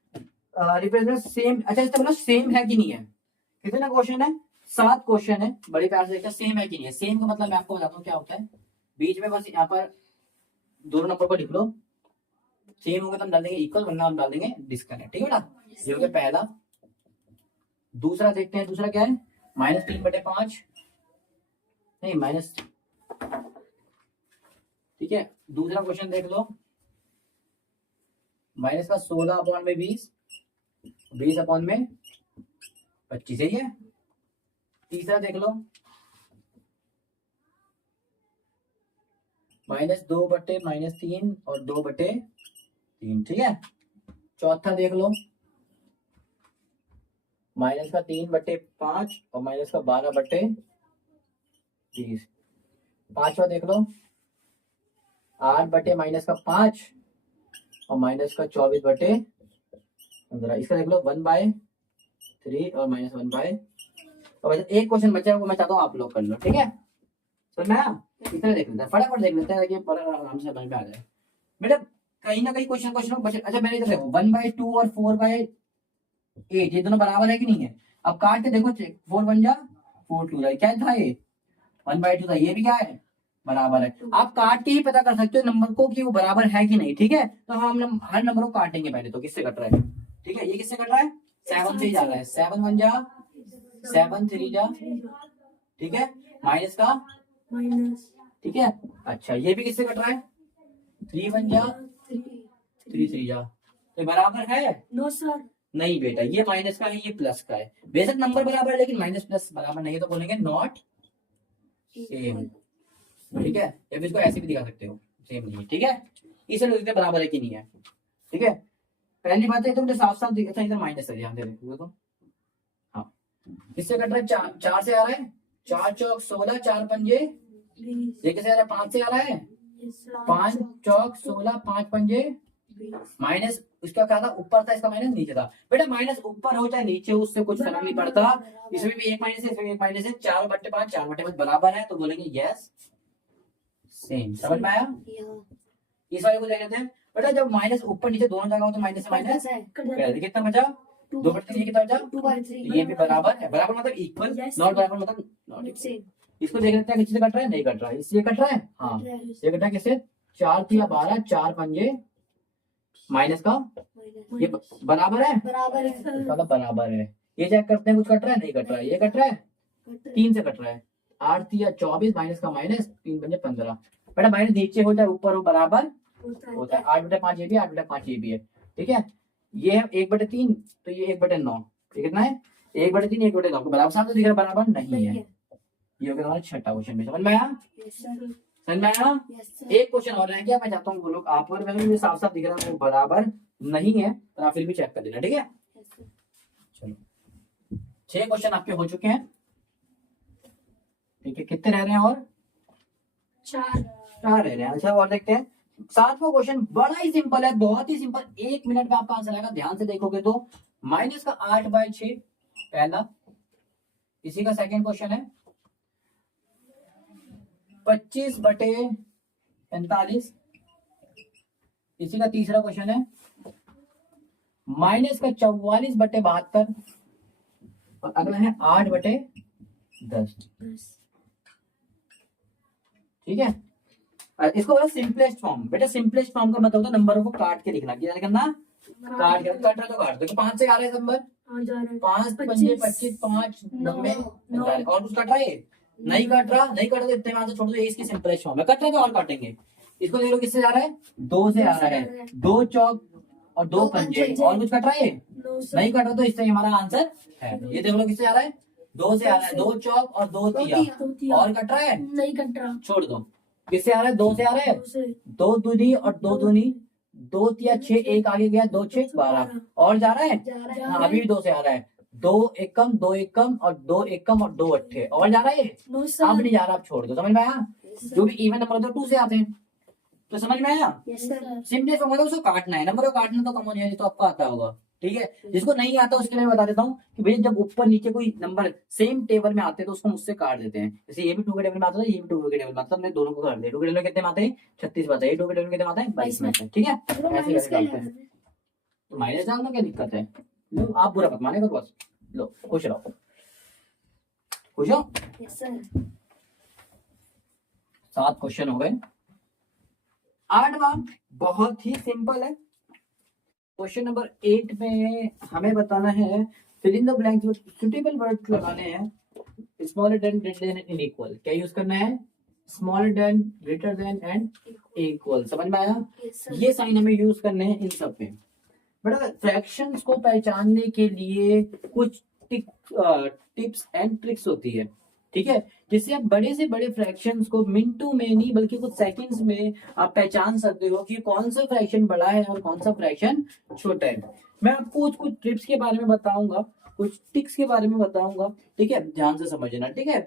रिप्रेजेंट सेम, अच्छा इसका मतलब सेम है कि नहीं है, कितने क्वेश्चन है 7 क्वेश्चन है, बड़े प्यार से देखते हैं सेम है कि नहीं है। सेम का मतलब मैं आपको बताता हूँ क्या होता है, बीच में बस यहाँ पर दोनों नंबर को लिख लो, सेम होगा तो हम डाल देंगे इक्वल, वरना हम डाल देंगे डिस्कनेक्ट, ठीक है बेटा। ये हो गया पहला। दूसरा देखते हैं, दूसरा क्या है -3/5 नहीं माइनस, ठीक है। दूसरा क्वेश्चन देख लो, माइनस का 16/20 20/25 सही है। तीसरा देख लो -2/-3 और 2/3, ठीक है। चौथा देख लो -3/5 और -12/20। पांचवा देख लो 8/-5 और -24/15। इसका देख लो 1/3 और -1/, और एक क्वेश्चन बचा है वो मैं चाहता हूँ आप लोग कर लो, ठीक है। समझ में आया, इतना देख लेते हैं फटाफट देख लेते हैं ताकि बड़ा आराम से समझ में आ जाए बेटा। कहीं ना कहीं क्वेश्चन बचे। अच्छा मैंने इधर देखो 1/2 और 4/8 ये दोनों बराबर है कि नहीं है, अब काट के देखो 4 बन जा 4 2 क्या था ये 1/2 था, ये भी क्या है बराबर है। आप काट के ही पता कर सकते हो नंबर को कि वो बराबर है कि नहीं, ठीक है। तो हम हर नंबर को काटेंगे पहले, तो किससे कट रहा है, ठीक है। ये किससे कट रहा है 7 से ही जा रहा है, 7 1 जा 7 3 जा, ठीक है, माइनस का माइनस, ठीक है। अच्छा ये भी किससे कट रहा है 3 1 जा 3 3 जा, तो बराबर है नो सर। नहीं बेटा, ये माइनस का है ये प्लस का है, बेशक नंबर बराबर है लेकिन माइनस प्लस बराबर नहीं है, तो बोलेंगे नॉट सेम, ठीक है। या फिर इसको ऐसे भी दिखा सकते हो सेम नहीं है, ठीक है। इसे देखते बराबर है कि नहीं है, ठीक है। पहली बात है तो मुझे साफ साफ दिखा था इधर माइनस है, ध्यान दे देखो हाँ किससे कट रहा है 4 से आ रहा है, 4 चौक 16 4 पंजे, ये किसे आ रहा है 5 से आ रहा है, 5 चौक 16 5 पंजे माइनस, उसका क्या था ऊपर था इसका माइनस नीचे था। बेटा माइनस ऊपर हो चाहे नीचे हो उससे कुछ फर्क नहीं पड़ता, इसमें भी एक माइनस है इसमें भी एक माइनस है, 4/5 4/5 बराबर है, तो बोलेंगे यस सेम। समझ में आया, इस वाले को देख लेते हैं। बेटा जब माइनस ऊपर नीचे दोनों जगह हो तो माइनस से माइनस कितना बचा 2/3, कितना बचा 2/3, ये भी बराबर है, बराबर मतलब इक्वल, नॉट बराबर मतलब नॉट इक्वल। इसको देख लेते हैं किससे कट रहा है, नहीं कट रहा है, इससे कट रहा है हाँ ये कट रहा है किससे 4 3 12 4 पंजे माइनस का ये बराबर है, बराबर है, मतलब बराबर है। ये चेक करते हैं कुछ कट रहा है नहीं कट रहा है, ये कट रहा है 3 से कट रहा है, 8 3 24 माइनस का माइनस 3 पंजे 15। बेटा माइनस नीचे हो चाहे ऊपर हो बराबर होता है, 8/5 ये भी 8/5 ये भी है, ठीक है। ये है 1/3 तो ये 1/9, ये कितना है 1/3 1/9 बराबर, साथ तो दिख रहा बराबर नहीं है, ये हो गया हमारा छठा क्वेश्चन। समझ में आया? यस सर, समझ में आया? Yes sir. एक क्वेश्चन और रह गया, मैं चाहता हूँ वो लोग आप और मैं मुझे साफ साफ दिख रहा है वो बराबर नहीं है, तो आप फिर भी चेक कर लेना, ठीक है? Yes sir. चलो 6 क्वेश्चन आपके हो चुके हैं, ठीक है? कितने रह रहे हैं और? 4 4 रह रहे हैं। अच्छा और देखते हैं 7वां क्वेश्चन, बड़ा ही सिंपल है, बहुत ही सिंपल, 1 मिनट में आपका आंसर आएगा। ध्यान से देखोगे तो माइनस का 8/6 पहला, इसी का सेकंड क्वेश्चन है 25/45, इसी का तीसरा क्वेश्चन है माइनस का 44/72 और अगला है 8/10। ठीक है? इसको बोला सिंपलेस्ट फॉर्म। बेटा सिंपलेस्ट फॉर्म का मतलब होता है नंबरों को काट के लिखना। क्या करना? काट के, कट रहा तो काट दो। 5 से आ रहा है नंबर, 5 पंजे 25, 5 90 45, और कुछ कट रहा है? नहीं कट रहा, नहीं कट रहा तो इतने में आंसर छोड़ दो। ये इसकी सिंपलेस्ट फॉर्म है। कट रहा है तो और काटेंगे। इसको देख लो किससे जा रहा है? 2 से आ रहा है। 2 चौक और 2 पंजे, और कुछ कट रहा है? नहीं कट रहा तो इससे हमारा आंसर है। ये देख लो किससे आ रहा है? 2 से आ रहा है। 2 चौक और 2 तिया, और कट रहा है? नहीं कट रहा। छोड़ दो। किससे आ रहा है? 2 से आ रहा है। 2 दूनी और 2 दूनी, 2 तिया 6, एक आगे गया, 2 6 12, और जा रहा है? हाँ अभी भी 2 से आ रहा है। 2 एकम 2 एकम और 2 एकम और 2 अट्ठे, और जा रहा है? अब नहीं जा रहा, आप छोड़ दो। समझ में आया? जो भी इवन नंबर होता है 2 से आते हैं, तो समझ में आया? Yes sir. सिंपली मतलब उसको काटना है, नंबर को काटना तो कॉमन है, तो आपको आता होगा। ठीक है? जिसको नहीं आता उसके लिए मैं बता देता हूँ कि भैया जब ऊपर नीचे कोई नंबर सेम टेबल में आते हैं तो उसको मुझसे काट देते हैं। जैसे ये भी 2 के टेबल में आता है, ये भी 2 के टेबल में आता है, हमने दोनों को काट दिया। 2 के टेबल में कितने में आते हैं? 36 में आता है। 2 के टेबल में कितने में आता है? 22 में आता है। ठीक है? ऐसे कैसे काटते हैं? तो माइनस डाल लो, क्या दिक्कत है? लो आप बुरा मत मानेगा, बस लो खुश रहो, खुश हो। Yes sir. 7 क्वेश्चन हो गए। 8वां बहुत ही सिंपल है। क्वेश्चन नंबर 8 में हमें बताना है fill in the blanks with suitable words लगाने हैं। Smaller than, greater than and equal. क्या यूज करना है? Smaller than, greater than and equal. समझ में आया? Yes sir. ये साइन हमें यूज करने हैं इन सब में। बेटा फ्रैक्शंस को पहचानने के लिए कुछ टिप्स एंड ट्रिक्स होती है, ठीक है? जिससे आप बड़े से बड़े फ्रैक्शंस को मिनटों में नहीं बल्कि कुछ सेकंड्स में आप पहचान सकते हो कि कौन सा फ्रैक्शन बड़ा है और कौन सा फ्रैक्शन छोटा है। मैं आपको कुछ कुछ टिप्स के बारे में बताऊंगा, कुछ टिक्स के बारे में बताऊंगा, ठीक है? ध्यान से समझना, ठीक है?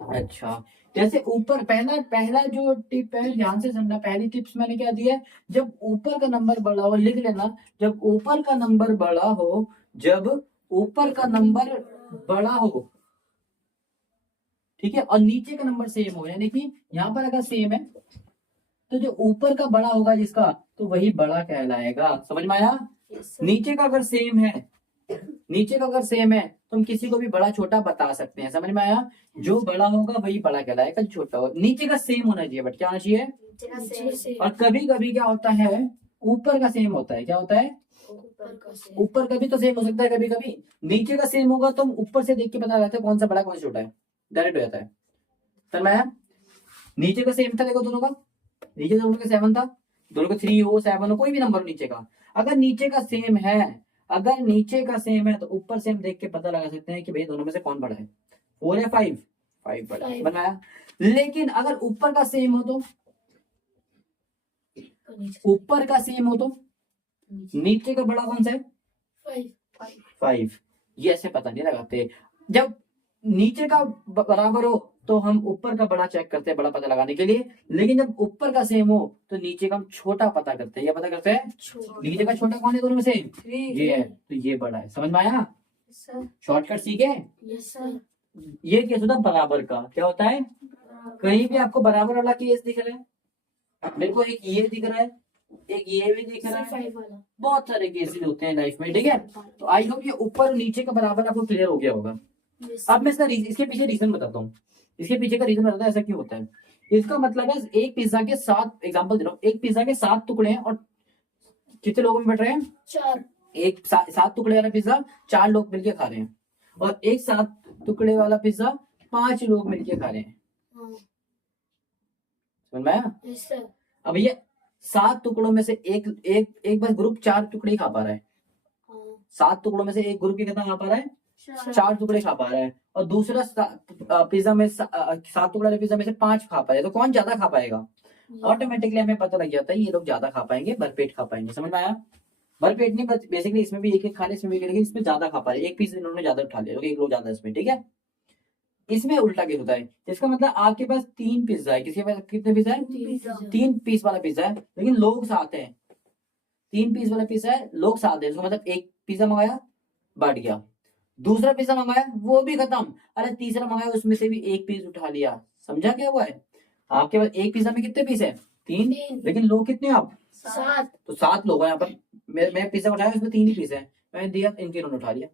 अच्छा, जैसे ऊपर पहला पहला जो टिप है, ध्यान से समझना। पहली टिप्स मैंने क्या दी है? जब ऊपर का नंबर बड़ा हो, लिख लेना, जब ऊपर का नंबर बड़ा हो, जब ऊपर का नंबर बड़ा हो, ठीक है, और नीचे का नंबर सेम हो, यानी कि यहाँ पर अगर सेम है तो जो ऊपर का बड़ा होगा जिसका, तो वही बड़ा कहलाएगा। समझ में आया? Yes sir. नीचे का अगर सेम है, नीचे का अगर सेम है तो हम किसी को भी बड़ा छोटा बता सकते हैं। समझ में आया? जो बड़ा होगा वही बड़ा कहलाएगा, जो छोटा होगा। नीचे का सेम होना चाहिए, बट क्या होना चाहिए? नीचे से और कभी कभी क्या होता है, ऊपर का सेम होता है। क्या होता है? ऊपर का से। ऊपर कभी तो सेम हो सकता है, कभी कभी नीचे का सेम होगा तो हम ऊपर से देख के पता लगाते हैं कौन सा बड़ा कौन सा छोटा है, डायरेक्ट हो जाता है। समझ में आया? नीचे का सेम था, देखो दोनों का, नीचे दोनों का 7 था, दोनों का 3 हो 7 हो, कोई भी नंबर हो नीचे का, अगर नीचे का सेम है, अगर नीचे का सेम है तो ऊपर से हम देख के पता लगा सकते हैं कि भाई दोनों में से कौन बड़ा है, 4 या 5, 5 बड़ा है। बनाया? लेकिन अगर ऊपर का सेम हो तो, ऊपर का सेम हो तो नीचे का बड़ा कौन सा है? 5। ये ऐसे पता नहीं लगाते। जब नीचे का बराबर हो तो हम ऊपर का बड़ा चेक करते हैं, बड़ा पता लगाने के लिए। लेकिन जब ऊपर का सेम हो तो नीचे का हम छोटा पता करते हैं। ये पता करते हैं नीचे का छोटा कौन है दोनों में से? ये है, तो ये बड़ा है। समझ में आया? शॉर्टकट सीखे? Yes sir. ये केस होता है बराबर का। क्या होता है? कहीं भी आपको बराबर वाला केस दिख रहा है, मेरे को एक ये दिख रहा है, एक ये भी दिख रहा है, बहुत सारे केसेस होते हैं लाइफ में, ठीक है? तो आई होप ये ऊपर और नीचे का बराबर आपको क्लियर हो गया होगा। अब मैं इसके पीछे रीजन बताता हूँ, इसके पीछे का रीजन बताता हूँ ऐसा क्यों होता है। इसका मतलब है एक पिज्जा के 7 एग्जांपल दे रहा हूँ, एक पिज्जा के 7 टुकड़े हैं और कितने लोगों में बट रहे हैं? 4। एक 7 टुकड़े वाला पिज्जा 4 लोग मिलके खा रहे हैं, और एक 7 टुकड़े वाला पिज्जा 5 लोग मिलके खा रहे हैं। समझ में आया? Yes sir. अब ये 7 टुकड़ों में से एक बस ग्रुप 4 टुकड़े ही खा पा रहा है। 7 टुकड़ों में से एक ग्रुप ही कितना खा पा रहा है? 4 टुकड़े खा पा रहा है, और दूसरा पिज्जा में 7 टुकड़े वाले पिज्जा में से 5 खा पा रहा है, तो कौन ज्यादा खा पाएगा? ऑटोमेटिकली हमें पता लग जाता है ये लोग ज्यादा खा पाएंगे, भरपेट खा पाएंगे। समझ में आया? भरपेट नहीं, बेसिकली इसमें भी एक एक खा रहे, इसमें भी, लेकिन इसमें ज्यादा खा पा रहे, एक पीस इन्होंने ज्यादा उठा लिया, एक लोग ज्यादा इसमें, ठीक है। इसमें उल्टा केस होता है, इसका मतलब आपके पास 3 पिज्जा है, किसके पास कितने पिज्जा है? 3 पीस वाला पिज्जा है, लेकिन लोग 7 हैं। 3 पीस वाला पिज्जा है, लोग 7 हैं, इसका मतलब एक पिज्जा मंगाया, बढ़ गया। दूसरा पिज्जा मंगाया, वो भी खत्म। अरे तीसरा मंगाया, उसमें से भी एक पीस उठा लिया। समझा क्या हुआ है? आपके पास एक पिज्जा में कितने पीस है? 3, लेकिन लोग कितने हो आप? 7। तो 7 लोग हैं यहाँ पर। मैं पिज्जा उठाया, उसमें 3 ही पीस है, मैंने दिया, इनके इन्होंने उठा लिया।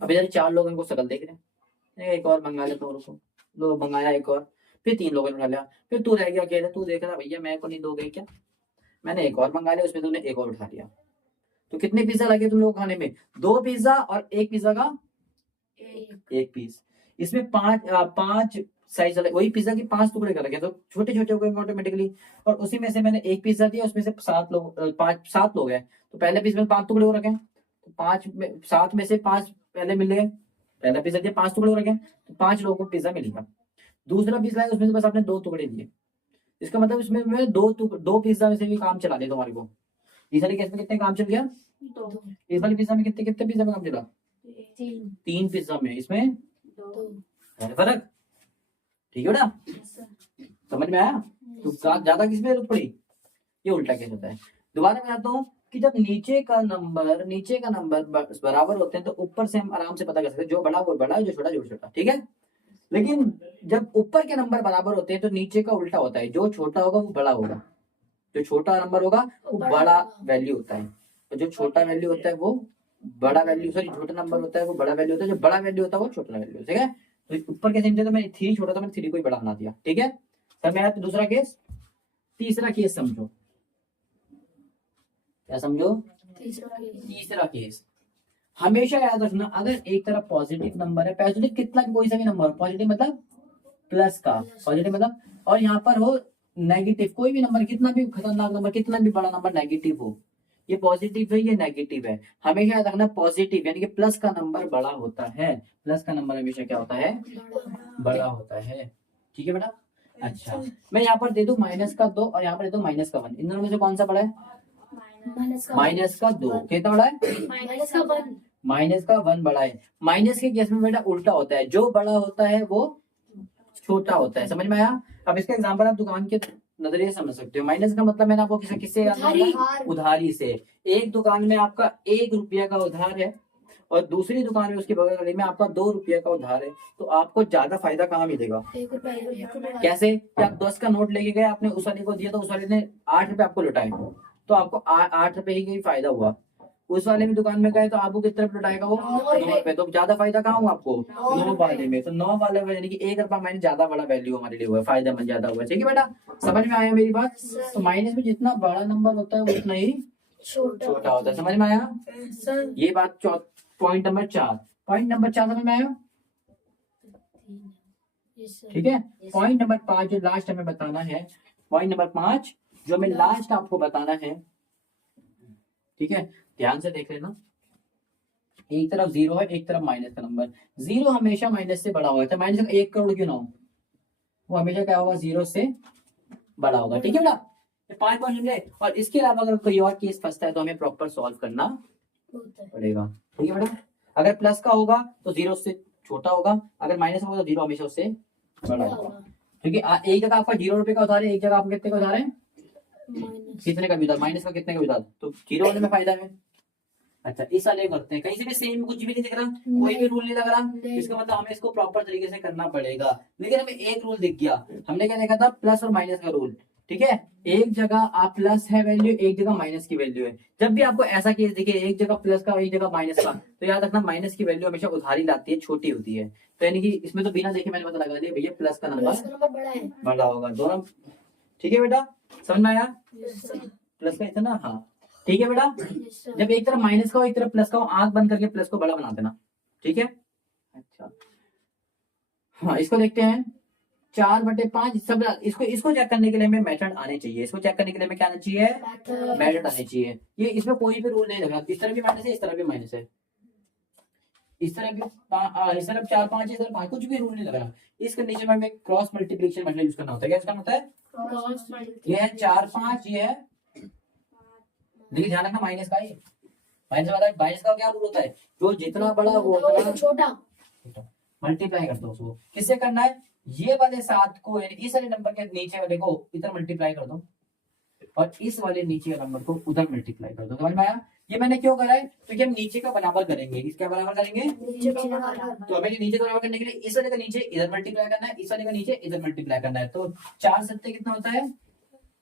अब इधर 4 लोग इनको शकल देख रहे हैं, एक और मंगा लेता हूँ, रुको। लो मंगाया एक और, फिर 3 लोगों ने उठा लिया, फिर तू रह गया अकेले, तू देख रहा भैया मेरे को नहीं दोगे क्या? मैंने एक और मंगा लिया, उसमें तुमने एक और उठा लिया। तो कितने पिज्जा लगे तुम लोग खाने में? 2 पिज्जा और एक पिज्जा का एक पीस। इसमें 5 साइज अलग, वही पिज्जा के 5 टुकड़े कर लगे, तो छोटे छोटे हो गए ऑटोमेटिकली। और उसी में से मैंने एक पिज्जा दिया, उसमें से 7 लोग हैं, तो पहले पीस में 5 टुकड़े हो रखे हैं, तो 7 में से 5 पहले मिल गए। पहला पिज्जा दिया, 5 टुकड़े हो रखे हैं, तो 5 लोगों को पिज्जा मिलेगा। दूसरा पिज्जा है, उसमें से बस आपने 2 टुकड़े दिए, इसका मतलब इसमें मैं 2 पिज्जा में से भी काम चला दिया तुम्हारे को। इस वाले केस में कितने काम चल गया? 2। इस वाले पिज्जा में कितने पिज्जा में काम चला? 3। 3 पिज्जा में, इसमें 2। है फर्क, ठीक है बेटा? समझ में आया? तो ज्यादा किस में जरूरत पड़ी? ये उल्टा केस होता है। दोबारा बताता हूँ कि जब नीचे का नंबर बराबर होते हैं, तो ऊपर से हम आराम से पता कर सकते हैं, जो बड़ा वो बड़ा, जो छोटा जो छोटा, ठीक है। लेकिन जब ऊपर के नंबर बराबर होते हैं, तो नीचे का उल्टा होता है, जो छोटा होगा वो बड़ा होगा, जो छोटा नंबर होगा वो बड़ा वैल्यू होता है, तो जो छोटा वैल्यू होता है वो बड़ा वैल्यू, सॉरी छोटा नंबर होता है वो बड़ा वैल्यू होता है, जो बड़ा वैल्यू होता है वो छोटा वैल्यू, ठीक है। तो ऊपर के सेम थे, तो मैंने 3 छोटा था, मैंने 3 को ही बड़ा बना दिया, ठीक है। तब मैं दूसरा केस, तीसरा केस समझो, क्या समझो? तीसरा केस हमेशा याद रखना, अगर एक तरफ पॉजिटिव नंबर है, पॉजिटिव कितना कोई सा भी नंबर, पॉजिटिव मतलब प्लस का, पॉजिटिव मतलब, और यहाँ पर हो नेगेटिव, कोई भी नंबर, कितना भी खतरनाक नंबर, कितना भी बड़ा नंबर नेगेटिव हो, ये पॉजिटिव है ये नेगेटिव है, हमेशा याद रखना पॉजिटिव यानी कि प्लस का नंबर बड़ा होता है, प्लस का नंबर हमेशा क्या होता है? बड़ा होता है, ठीक है बेटा। अच्छा, मैं यहाँ पर दे दूं -2 और यहाँ पर दे दूं -1, इन दोनों में से कौन सा बड़ा है? -2। कितना बड़ा है? -1 बड़ा है। माइनस के केस में बेटा उल्टा होता है, जो बड़ा होता है वो छोटा होता है। समझ में आया? अब इसका एग्जांपल आप दुकान के नजरिए समझ सकते हो। माइनस का मतलब मैंने आपको किससे उधारी से। एक दुकान में आपका 1 रुपया का उधार है और दूसरी दुकान में उसके बगल वाली में आपका 2 रुपया का उधार है, तो आपको ज्यादा फायदा कहाँ मिलेगा? कैसे कि आप 10 का नोट लेके गए, आपने उस वाले को दिया, तो उस वाले ने 8 रुपए आपको लौटाए, तो आपको 8 रुपए ही फायदा हुआ। उस वाले में दुकान में गए तो आपको किस तरफ लौटाएगा वो? 9 रुपए। तो ज्यादा फायदा कहाँ हुआ आपको? 9 वाले में। तो 9 वाले में यानी कि 1 रुपया माइनस ज्यादा बड़ा वैल्यू हमारे लिए हुआ, फायदेमंद ज्यादा हुआ। ठीक है बेटा, समझ में आया मेरी बात? तो माइनस में जितना बड़ा नंबर होता है वो उतना ही छोटा होता है। समझ में आया ये बात? Point number 4। पॉइंट नंबर 4 समझ में आया? ठीक है। पॉइंट नंबर 5 जो लास्ट हमें बताना है, पॉइंट नंबर 5 जो हमें लास्ट आपको बताना है, ठीक है, ध्यान से देख लेना। एक तरफ 0 है, एक तरफ माइनस का नंबर। 0 हमेशा माइनस से बड़ा होगा, चाहे माइनस का 1 करोड़ क्यों ना हो, वो हमेशा क्या होगा? 0 से बड़ा होगा। ठीक है बेटा, 5 पॉइंट समझे। और इसके अलावा अगर कोई और केस फंसता है तो हमें प्रॉपर सॉल्व करना पड़ेगा। ठीक है बेटा, अगर प्लस का होगा तो 0 से छोटा होगा, अगर माइनस होगा तो 0 हमेशा उससे बड़ा होगा। क्योंकि एक जगह आपका 0 रुपए का उधार है, एक जगह आपको कितने का उधार है? कितने का भी उधार? माइनस का कितने का उधार? तो 0 वाले में फायदा है। अच्छा, इस वाले करते हैं, कहीं से भी सेम कुछ भी नहीं दिख रहा, कोई भी रूल नहीं लग रहा, इसका मतलब हमें इसको प्रॉपर तरीके से करना पड़ेगा। लेकिन हमें एक रूल दिख गया, हमने क्या देखा था? प्लस और माइनस का रूल। ठीक है, एक जगह आप प्लस है वैल्यू, एक जगह माइनस की वैल्यू है। जब भी आपको ऐसा केस दिखे, एक जगह प्लस का एक जगह माइनस का, तो याद रखना माइनस की वैल्यू हमेशा उधारी लाती है, छोटी होती है। तो यानी कि इसमें तो बिना देखे मैंने पता लगा दिया भैया प्लस का नंबर बड़ा होगा दोनों। ठीक है बेटा, समझ में आया? प्लस का इतना, हाँ ठीक है बेटा। जब एक तरफ माइनस का हो एक तरफ प्लस का हो, आंख बंद करके प्लस को बड़ा बना देना। ठीक है, अच्छा हाँ, इसको देखते हैं 4/5 सब। इसको चेक करने के लिए हमें मेथड आने चाहिए। इसको चेक करने के लिए हमें क्या आना चाहिए? मेथड आने चाहिए। ये इसमें कोई भी रूल नहीं लगा, इस तरह भी माइनस है, इस तरह भी माइनस है। इस तरह भी इस तरफ 4 5 इस तरफ 5, कुछ भी रूल नहीं लग रहा। इस कंडीशन में हमें क्रॉस मल्टीप्लिकेशन मेथड यूज करना होता है। क्या करना होता है? क्रॉस ये है 4 5, ये है, देखिए ध्यान रखना माइनस का ही, माइनस का क्या रूल होता है? जो जितना बड़ा वो उतना छोटा मल्टीप्लाई कर दो उसको। किससे करना है? ये वाले 7 को यानी इस वाले नंबर के नीचे वाले को इधर मल्टीप्लाई कर दो और इस वाले नीचे वाले नंबर को उधर मल्टीप्लाई कर दो। समझ में आया? ये मैंने क्यों करा है? क्योंकि हम नीचे का बराबर करेंगे। इसका बराबर करेंगे नीचे का बराबर तो हमें नीचे का बराबर करने के लिए इस वाले का नीचे इधर मल्टीप्लाई करना है, इस वाले का नीचे इधर मल्टीप्लाई करना है। तो 4 सत्ते कितना होता है?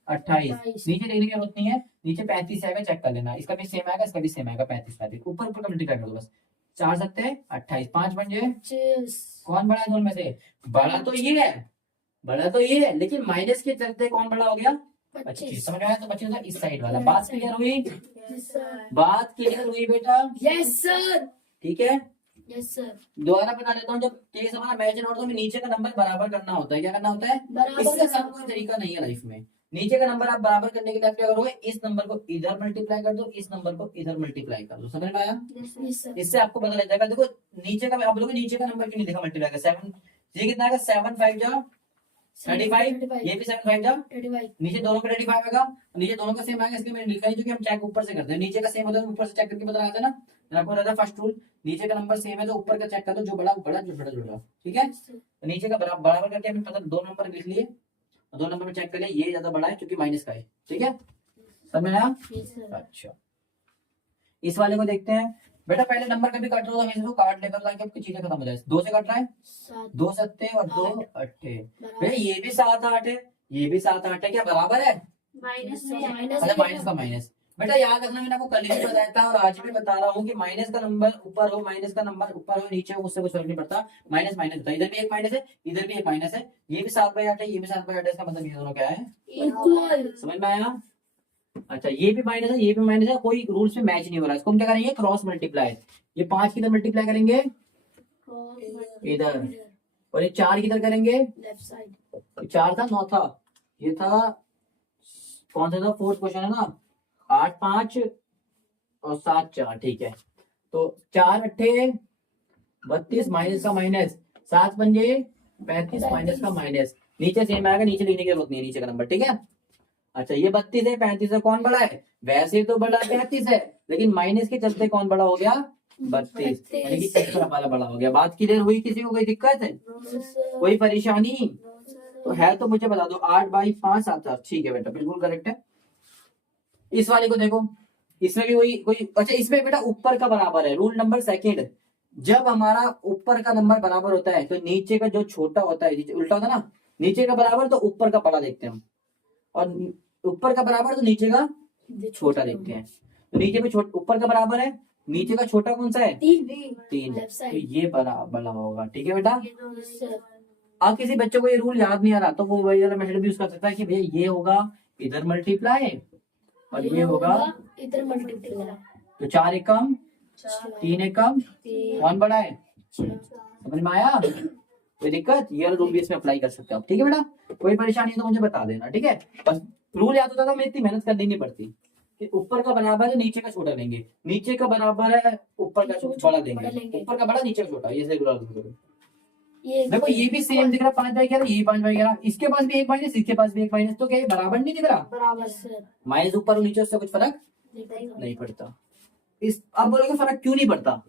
28। नीचे देखने की जरूरत नहीं है, नीचे 35 आएगा, चेक कर लेना। इसका भी सेम आएगा, इसका भी सेम आएगा, 35 35 ऊपर ऊपर का मल्टीप्लाई कर दो बस। 4 सत्ते 28, 5 बन जाए। 25 कौन बड़ा है दोनों में से? बड़ा तो ये है, बड़ा तो ये है, लेकिन माइनस के चलते कौन बड़ा हो गया? 25। समझ आया? तो 25 होता है इस साइड वाला। बात क्लियर हुई? यस सर बात क्लियर हुई बेटा? यस सर ठीक है, यस सर दोबारा बता देता हूँ। जब केस हमारा मैच नोट तो हमें नीचे का नंबर बराबर करना होता है। क्या करना होता है? बराबर इससे करना सब कोई तरीका नहीं है लाइफ में। नीचे का नंबर आप बराबर करने के लिए आप क्या करोगे? इस नंबर को इधर मल्टीप्लाई कर दो, इस नंबर को इधर मल्टीप्लाई कर दो। समझ में आया? यस सर इससे आपको पता लग जाएगा। देखो नीचे का, आप बोलोगे नीचे का नंबर क्यों नहीं देखा मल्टीप्लाई कर? 7, ये कितना आएगा? 7 5 जा 35, ये भी 7 5 जा 35 नीचे दोनों का 35 आएगा, नीचे दोनों का सेम आएगा, इसलिए मैंने लिखा नहीं क्योंकि हम चेक ऊपर से करते हैं। नीचे का सेम होता है तो ऊपर से चेक करके पता लगाते हैं ना। मैंने आपको बताया फर्स्ट रूल, नीचे का नंबर सेम है तो ऊपर का चेक कर दो, जो बड़ा वो बड़ा, जो छोटा छोटा। ठीक है, तो नीचे का बराबर करके हमें पता 2 नंबर लिख लिए, 2 नंबर में चेक कर लिया, ये ज्यादा बड़ा है क्योंकि माइनस का है। ठीक है, समझ में आया? यस सर अच्छा, इस वाले को देखते हैं। बेटा पहले नंबर कभी काट रहा हो हमेशा इसको काट लेकर ताकि आपकी चीजें खत्म हो जाए। 2 से काट रहा है, 7 2 सत्ते और 2 अट्ठे। भैया बराबर ये भी 7 8 है, ये भी 7 8 है, क्या बराबर है? माइनस अच्छा माइनस का माइनस। बेटा याद रखना, मैंने आपको कल भी बताया था और आज भी बता रहा हूँ कि माइनस का नंबर ऊपर हो, माइनस का नंबर ऊपर हो नीचे हो, उससे कुछ फर्क नहीं पड़ता। माइनस माइनस होता है, इधर भी एक माइनस है, इधर भी एक माइनस है। ये भी 7/8 है, ये भी 7/8 है, इसका मतलब ये दोनों क्या है? इक्वल समझ में आया? अच्छा, ये भी माइनस है, ये भी माइनस है, कोई रूल्स में मैच नहीं हो रहा। इसको हम क्या करेंगे? Cross multiply. ये 5 किधर मल्टीप्लाई करेंगे? इधर। और ये 4 किधर करेंगे? लेफ्ट साइड 4 था 9 था, ये था कौन सा था? 4th क्वेश्चन है ना। 8 5 और 7 4। ठीक है, तो 4 अट्ठे 32 माइनस का माइनस, 7 पंजे 35 माइनस का माइनस। नीचे सेम आएगा, नीचे लिखने की जरूरत नहीं है नीचे का नंबर। ठीक है, अच्छा ये 32 है, 35 है, कौन बड़ा है? वैसे तो बड़ा 35 है, लेकिन माइनस के चलते कौन बड़ा हो गया? 32, यानी कि इस तरफ वाला बड़ा हो गया। बात क्लियर हुई? किसी को कोई दिक्कत है, कोई परेशानी? तो है तो मुझे बता दो। 8/5 7 8। ठीक है बेटा, बिल्कुल करेक्ट है। इस वाले को देखो, इसमें भी वही कोई। अच्छा, इसमें बेटा ऊपर का बराबर है, रूल नंबर 2। जब हमारा ऊपर का नंबर बराबर होता है तो नीचे का जो छोटा होता है, उल्टा होता है ना, नीचे का बराबर तो ऊपर का बड़ा देखते हैं हम, और ऊपर का बराबर तो नीचे का छोटा देखते हैं। तो नीचे में ऊपर का बराबर है, नीचे का छोटा कौन सा है? 3। तो ये बड़ा होगा। ठीक है बेटा, अब किसी बच्चे को ये रूल याद नहीं आ रहा तो वो वही वाला मेथड भी यूज कर सकता है कि भैया ये होगा इधर मल्टीप्लाई और ये होगा इधर मल्टीप्लाई। तो 4 एकम 3 एकम कौन बड़ा है? समझ में आया? कोई दिक्कत? ये रूल भी इसमें अप्लाई कर सकते हो आप। ठीक है बेटा, कोई परेशानी है तो मुझे बता देना। ठीक है, बस रूल याद होता था, मैं इतनी मेहनत करनी नहीं पड़ती कि ऊपर का बराबर है नीचे का छोटा लेंगे, नीचे का बराबर है ऊपर का बड़ा देंगे, ऊपर का बड़ा नीचे का छोटा। ये सही रूल। देखो ये भी सेम दिख रहा, 5/11, ये 5/11, इसके पास भी एक माइनस, इसके पास भी एक माइनस, तो क्या ये बराबर नहीं दिख रहा? बराबर सर माइनस ऊपर और नीचे, उससे कुछ फर्क नहीं पड़ता। इस अब बोलोगे फर्क क्यों नहीं पड़ता?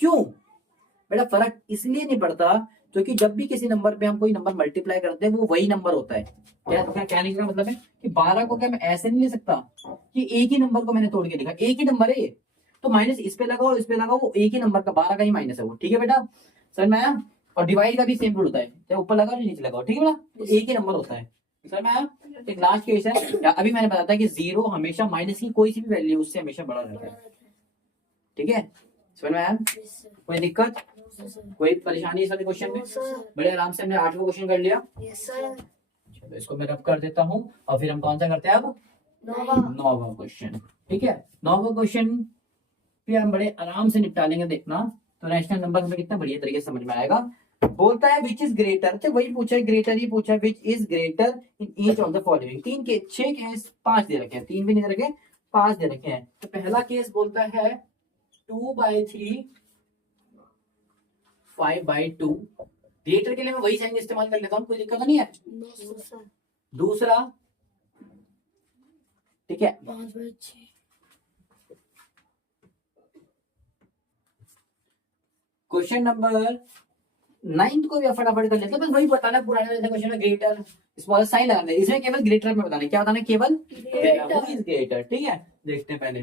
क्यों बेटा? फर्क इसलिए नहीं पड़ता क्योंकि जब भी किसी नंबर पे हम कोई नंबर मल्टीप्लाई करते हैं वो वही नंबर होता है। क्या कहने का मतलब है कि 12 को क्या मैं ऐसे नहीं ले सकता कि एक ही नंबर को मैंने तोड़ के लिखा, एक ही नंबर है ये, तो माइनस इस पे लगाओ इस पे लगाओ, वो एक ही नंबर का 12 का ही माइनस है वो। ठीक है बेटा, समझ में आया? और डिवाइड का भी सेम रूल होता है, चाहे ऊपर लगाओ नीचे लगाओ। ठीक है बेटा, तो एक ही नंबर होता है। समझ में आया? एक लास्ट केस है, अभी मैंने बताया था कि 0 हमेशा माइनस की कोई सी भी वैल्यू उससे हमेशा बड़ा रहता है। ठीक है, समझ में आया? कोई दिक्कत, कोई परेशानी इस वाले क्वेश्चन में? बड़े आराम से हमने 8वां क्वेश्चन कर लिया। चलो इसको मैं रब कर देता हूँ और फिर हम कौन सा करते हैं अब? 9वां क्वेश्चन। ठीक है, 9वां क्वेश्चन भी हम बड़े आराम से निपटा लेंगे। देखना तो रैशनल नंबर हमें कितना बढ़िया तरीके से समझ में आएगा। बोलता है विच इज ग्रेटर, तो वही पूछा है, ग्रेटर ही पूछा है, which is greater in each of the following. 6 case 5 दे रखे हैं, 3 भी नहीं दे रखे, 5 दे रखे हैं। तो पहला केस बोलता है 2/3 5/2। ग्रेटर के लिए मैं वही साइन इस्तेमाल कर लेता हूँ, कोई दिक्कत नहीं है। सर दूसरा, ठीक है, 5/6। क्वेश्चन नंबर 9 को भी आप फटाफट कर लेते हैं। बस वही बताना पुराने वाले क्वेश्चन में ग्रेटर स्मॉल साइन लगाना है, इसमें केवल ग्रेटर में बताना है। क्या बताना है? केवल ग्रेटर। ठीक है, देखते हैं पहले।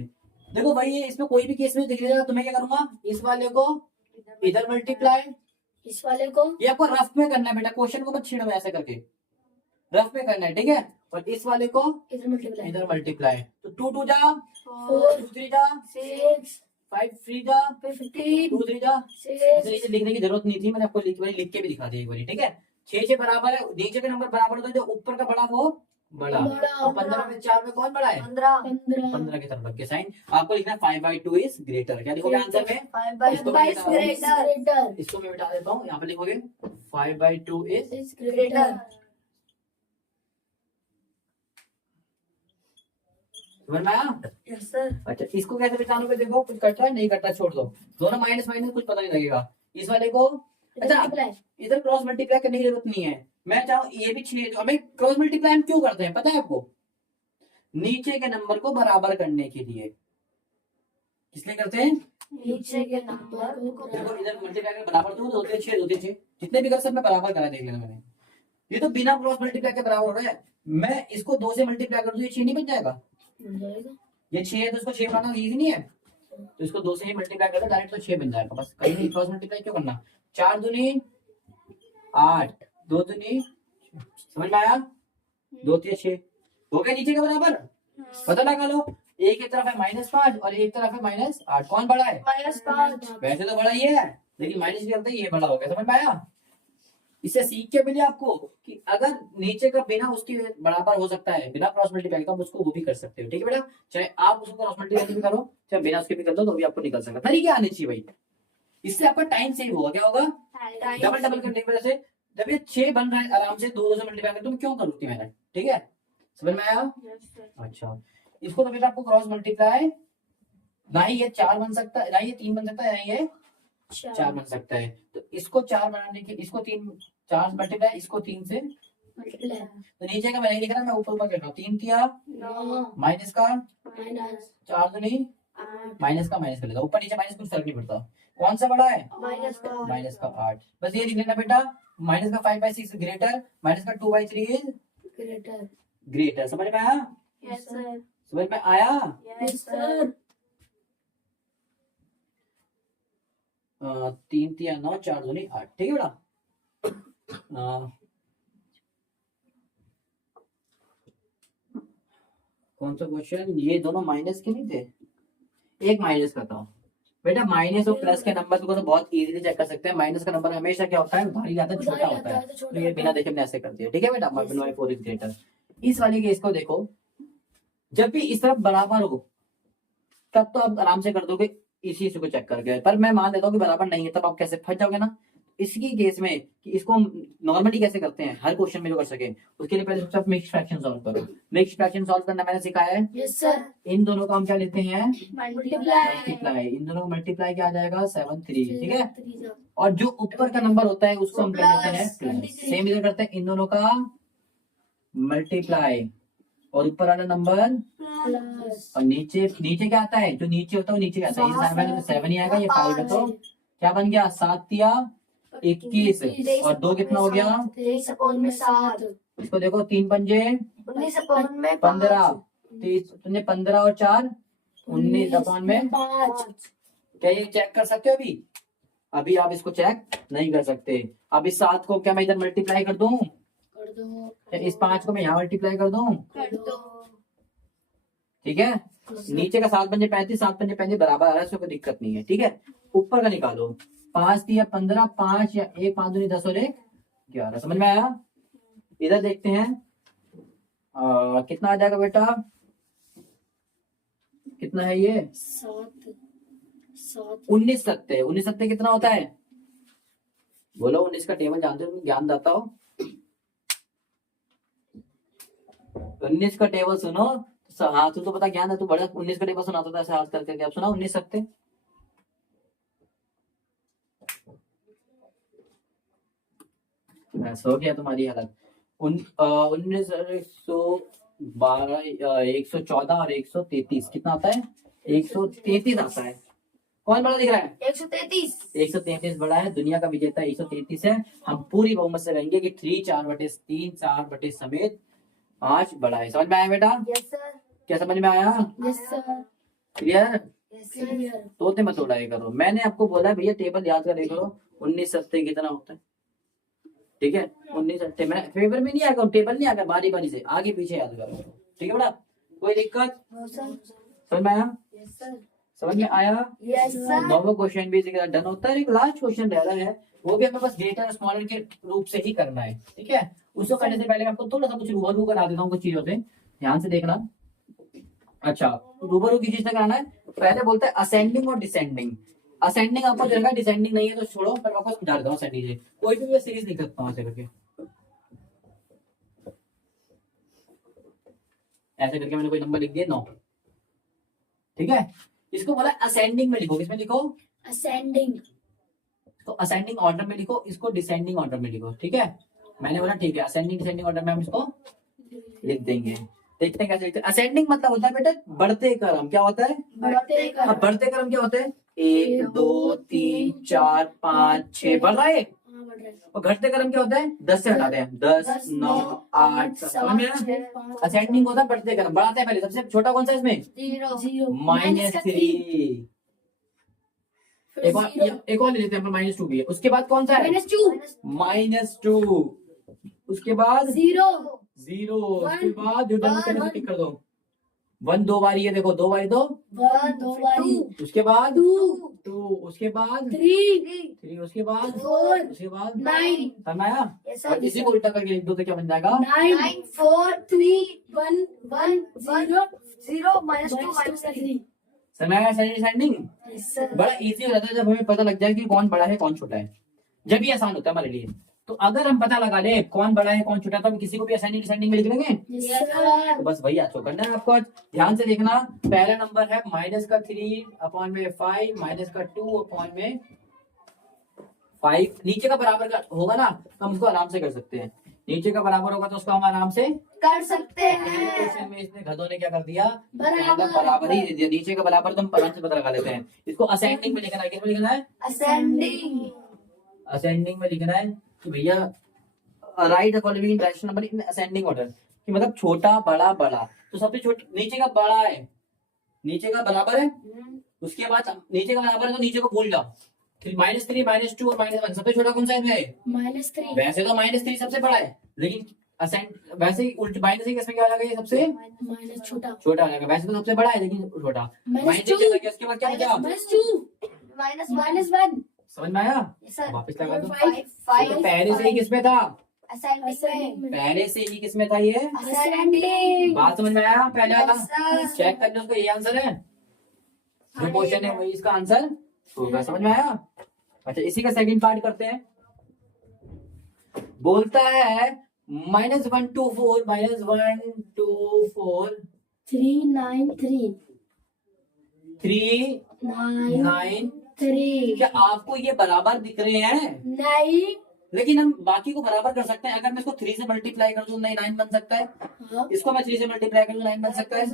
देखो भाई ये इसमें कोई भी केस में दिख रहा है तो मैं क्या करूंगा, इस वाले को इधर मल्टीप्लाई, इस वाले को ये आपको रफ में करना है बेटा, क्वेश्चन को मत छेड़ो ऐसे करके, रफ में करना है। ठीक है, और इस वाले को इधर मल्टीप्लाई, तो 2 2 जा 4 2 3 जा 6 5 3 जा 15 2 3 जा। 6 इसे लिखने की जरूरत नहीं थी, मैंने आपको लिख के भी दिखा दिया एक बार। ठीक है, 6 6 बराबर है, नीचे के नंबर बराबर होता है, जो ऊपर का बड़ा वो बड़ा। और 15 में 4 में कौन बड़ा है? 15 की तरफ रख के साइन आपको लिखना है 5/2 इज ग्रेटर। क्या लिखोगे आंसर में? 5/2 ग्रेटर। इसको मैं मिटा देता हूँ, यहाँ पे लिखोगे 5/2 इज ग्रेटर। समझ में आया? Yes sir. अच्छा, इसको कैसे पहचानोगे? देखो कुछ कट रहा है, नहीं कट रहा, छोड़ दो, दोनों माइनस माइनस कुछ पता नहीं लगेगा। इस वाले को अच्छा इधर क्रॉस मल्टीप्लाई करने की जरूरत नहीं है। मैं चाहूँ ये भी 6, तो हमें क्रॉस मल्टीप्लाई हम क्यों करते हैं पता है आपको? नीचे के नंबर को बराबर करने के लिए। किस लिए करते हैं? नीचे के नंबर को देखो इधर मल्टीप्लाई कर बराबर तो होते हैं 6 होते 6, जितने भी कर सब में बराबर करा देख लेना मैंने। ये तो बिना क्रॉस मल्टीप्लाई के बराबर हो रहा है। मैं इसको 2 से मल्टीप्लाई कर दूं, ये 6 नहीं बन जाएगा? ये 6 है तो इसको 6 बनाना इजी नहीं है, तो इसको 2 से ही मल्टीप्लाई कर दो डायरेक्ट, तो 6 बन जाएगा। बस कहीं नहीं क्रॉस मल्टीप्लाई क्यों करना? 4 दूनी 8, 2 दूनी, समझ में आया? 2 3 6 हो गया नीचे के बराबर। पता लगा लो, एक ही तरफ है -5 और एक तरफ है -8, कौन बड़ा है? -5। वैसे तो बड़ा ये है, लेकिन माइनस के करते ये बड़ा हो गया। समझ में आया? इससे सीख के मिले आपको कि अगर नीचे का बिना उसके बराबर हो सकता है, बिना क्रॉस मल्टीप्लाई का, आप उसको वो भी कर सकते हो। ठीक है बेटा, चाहे आप उसको क्रॉस मल्टीप्लाई भी करो, चाहे बिना उसके भी कर दो, तो भी आपको निकल सकता है। तरीके आने चाहिए भाई, इससे आपका टाइम सेव होगा। क्या होगा? डबल डबल करने की वजह से जब ये 6 बन रहा है आराम से 2 से मल्टीप्लाई कर, तुम क्यों करूँगी मैंने? ठीक है, समझ में आया? अच्छा, इसको तो बेटा आपको क्रॉस मल्टीप्लाई ना ही ये 4 बन सकता है, ना ही ये 3 बन सकता है, ना ही ये 4 बन सकता है। तो इसको 4 बनाने के, इसको 3 4 मल्टीप्लाई, इसको 3 से मल्टीप्लाई। तो नीचे का मैं नहीं लिख रहा, मैं ऊपर ऊपर कर रहा हूँ। 3 तिया 9 माइनस का माइनस 4 दूनी 8 माइनस का माइनस कर लेता, ऊपर नीचे माइनस कुछ फर्क नहीं पड़ता। कौन सा बड़ा है? माइनस का 8। बस ये लिख लेना बेटा, माइनस का 5/6 ग्रेटर, माइनस का 2/3 इज ग्रेटर। ग्रेटर। समझ में आया? Yes sir. समझ में आया? Yes sir. 3 तिया 9 4 दूनी 8। ठीक है बेटा, कौन सा क्वेश्चन? ये दोनों माइनस के नहीं थे, एक माइनस का था बेटा। माइनस और प्लस के नंबर को तो बहुत इजीली चेक कर सकते हैं। माइनस का नंबर हमेशा क्या होता है? भारी ज्यादा छोटा होता है, तो ये बिना देखे हमने ऐसे कर दिया। ठीक है बेटा, 1/4 इज ग्रेटर। इस वाले केस को देखो, जब भी इस तरफ बराबर हो तब तो आप आराम से कर दोगे इसी से को चेक करके, पर मैं मान लेता हूँ कि बराबर नहीं है, तब आप कैसे फंस जाओगे ना। इसकी केस में कि इसको हम नॉर्मली कैसे करते हैं हर क्वेश्चन में जो कर सके, उसके लिए पहले सबसे मिक्स फ्रैक्शन सॉल्व करो। मिक्स फ्रैक्शन सॉल्व करना मैंने सिखाया है। Yes sir. इन दोनों का हम क्या लेते हैं? मल्टीप्लाई। मल्टीप्लाई। इन दोनों का मल्टीप्लाई क्या आ जाएगा? 7 3। ठीक है, और जो ऊपर का नंबर होता है उसको हम कर लेते हैं प्लस। सेम इधर करते हैं, इन दोनों का मल्टीप्लाई और ऊपर वाला नंबर प्लस। और नीचे नीचे क्या आता है? जो नीचे होता है वो नीचे आता है। ये 7 ही आएगा, ये 5 है, तो क्या बन गया? 7 तिया 21 और 2 कितना हो गया? 23/7। इसको देखो, 3 पंजे 15, 15 और 4 19/5। क्या ये चेक कर सकते हो? अभी अभी आप इसको चेक नहीं कर सकते। अब इस 7 को क्या मैं इधर मल्टीप्लाई कर दूं? कर दो। या इस 5 को मैं यहाँ मल्टीप्लाई कर दूं? कर दो। ठीक है, नीचे का 7 पंजे 35, 7 पंजे 35 बराबर आ रहा है, इसमें कोई दिक्कत नहीं है। ठीक है, ऊपर का निकालो, 5 तिया 15, 5 या 1 5 दूनी 10 और 1 11। समझ में आया? इधर देखते हैं कितना आ जाएगा बेटा? कितना है ये? 19 सत्ते। 19 सत्ते कितना होता है? बोलो, 19 का टेबल जानते हो, ज्ञान दाता हो। 19 का टेबल सुनो। हाँ, तू तो पता ज्ञान है, तू बड़ा 19 का टेबल सुनाता था ऐसे हाथ करके। आप सुना 19 सत्ते? बस हो गया तुम्हारी हालत। 1912 114 और 133 कितना आता है? 133 आता है। कौन बड़ा दिख रहा है? 133। 133 बड़ा है। दुनिया का विजेता 133 है। हम पूरी बहुमत से कहेंगे कि 3 4/3 4 समेत 5 बड़ा है। समझ में आया बेटा? Yes sir. क्या समझ में आया? Yes sir. Clear? Yes sir. तोते मत उड़ाए करो। मैंने आपको बोला है भैया टेबल याद करे करो। 19 सत्ते कितना होता है? ठीक है, 19 सत्ते में पेपर में नहीं आएगा, टेबल नहीं आएगा, बारी बारी से आगे पीछे याद करो। ठीक है बेटा, कोई दिक्कत? समझ में आया? Yes sir. समझ में आया? Yes sir. 9वां क्वेश्चन भी डन होता है। एक लास्ट क्वेश्चन रह रहा है, वो भी हमें बस ग्रेटर स्मॉलर के रूप से ही करना है। ठीक है, उसको करने से पहले मैं आपको थोड़ा सा कुछ रूबरू करा देता हूँ कुछ चीजों से, ध्यान से देखना। अच्छा, रूबरू की चीज से कराना है। पहले बोलते हैं असेंडिंग और डिसेंडिंग। असेंडिंग आपको देगा, डिसेंडिंग नहीं है तो छोड़ो, पर आपको समझा देता हूँ असेंडिंग से। कोई भी मैं सीरीज लिख सकता हूँ ऐसे करके, ऐसे करके मैंने कोई नंबर लिख दिया 9। ठीक है, इसको बोला असेंडिंग में लिखो। किसमें लिखो? असेंडिंग। तो असेंडिंग ऑर्डर में लिखो, इसको डिसेंडिंग ऑर्डर में लिखो। ठीक है, मैंने बोला ठीक है, असेंडिंग डिसेंडिंग ऑर्डर में हम इसको लिख देंगे। देखते हैं कैसे लिखते हैं। असेंडिंग मतलब होता है बेटा बढ़ते क्रम। क्या होता है? बढ़ते क्रम। अब बढ़ते क्रम क्या होते हैं? 1 2 3 4 5 6 बढ़ रहा है। हाँ, बढ़ रहा है। और घटते क्रम क्या होता है? 10 से हटाते हैं, 10 9 8 समझ में आया? असेंडिंग होता है बढ़ते क्रम, बढ़ाते हैं पहले। सबसे छोटा कौन सा है इसमें? 0 -3। एक और ले लेते हैं हम, -2 भी है। उसके बाद कौन सा है? -2। उसके बाद 0 0। उसके बाद जो डन करने से टिक कर दो। 1 2 बार, ये देखो 2 बार 2। 1 2 बारी। उसके बाद 2 2। उसके बाद 3 उसके बाद 4 उसके बाद 9। समझ में आया? यस और सर। इसी को उल्टा करके लिख दो तो क्या बन जाएगा? 9 4 3 1 1 0 0 -2 -3। समझ में आया? Ascending yes sir. बड़ा इजी हो जाता है जब हमें पता लग जाए कि कौन बड़ा है कौन छोटा है, जब भी आसान होता है हमारे लिए। तो अगर हम पता लगा ले कौन बड़ा है कौन छोटा है, तो हम किसी को भी असेंडिंग डिसेंडिंग में लिख लेंगे। Yes sir. तो बस वही आज तो करना है आपको। आज ध्यान से देखना, पहला नंबर है -3/5 -2/5। नीचे का बराबर का होगा ना तो हम उसको आराम से कर सकते हैं। नीचे का बराबर होगा तो उसको हम आराम से कर सकते हैं। क्वेश्चन में इसने गधों ने क्या कर दिया? बराबर। बराबर ही दे दिया। नीचे का बराबर तो हम आराम से पता लगा लेते हैं। इसको असेंडिंग में लिखना है। किसमें लिखना है? असेंडिंग। असेंडिंग में लिखना है कि भैया right the following direction number in ascending order, कि मतलब छोटा बड़ा बड़ा। तो सबसे छोटा नीचे का बड़ा है, नीचे का बराबर है। उसके बाद नीचे का बराबर है तो नीचे को भूल जाओ। फिर -3 -2 और -1 सबसे छोटा कौन सा है इसमें? -3। वैसे तो -3 सबसे बड़ा है, लेकिन असेंड वैसे ही उल्ट -3 किसमें क्या हो जाएगा? ये सबसे माइनस छोटा। छोटा हो जाएगा। वैसे तो सबसे बड़ा है लेकिन छोटा। -2। उसके बाद क्या बचा? -1। समझ में आया? Yes sir. वापस लगा दो। 5 तो पहले से ही किसमें था? असेंडिंग में। पहले से ही किसमें था ये? असेंडिंग। बात समझ में आया? पहले वाला Yes, sir. चेक कर लो, उसका ये आंसर है। जो हाँ, क्वेश्चन है ये वही इसका आंसर होगा। समझ में आया? अच्छा, इसी का सेकंड पार्ट करते हैं। बोलता है -1 2 4 -1 2 4 393 3 9। 3 क्या आपको ये बराबर दिख रहे हैं? नहीं। लेकिन हम बाकी को बराबर कर सकते हैं। अगर मैं इसको 3 से मल्टीप्लाई कर दूं 9 बन सकता है। हाँ, इसको मैं 3 से मल्टीप्लाई कर दूं 9 बन सकता है।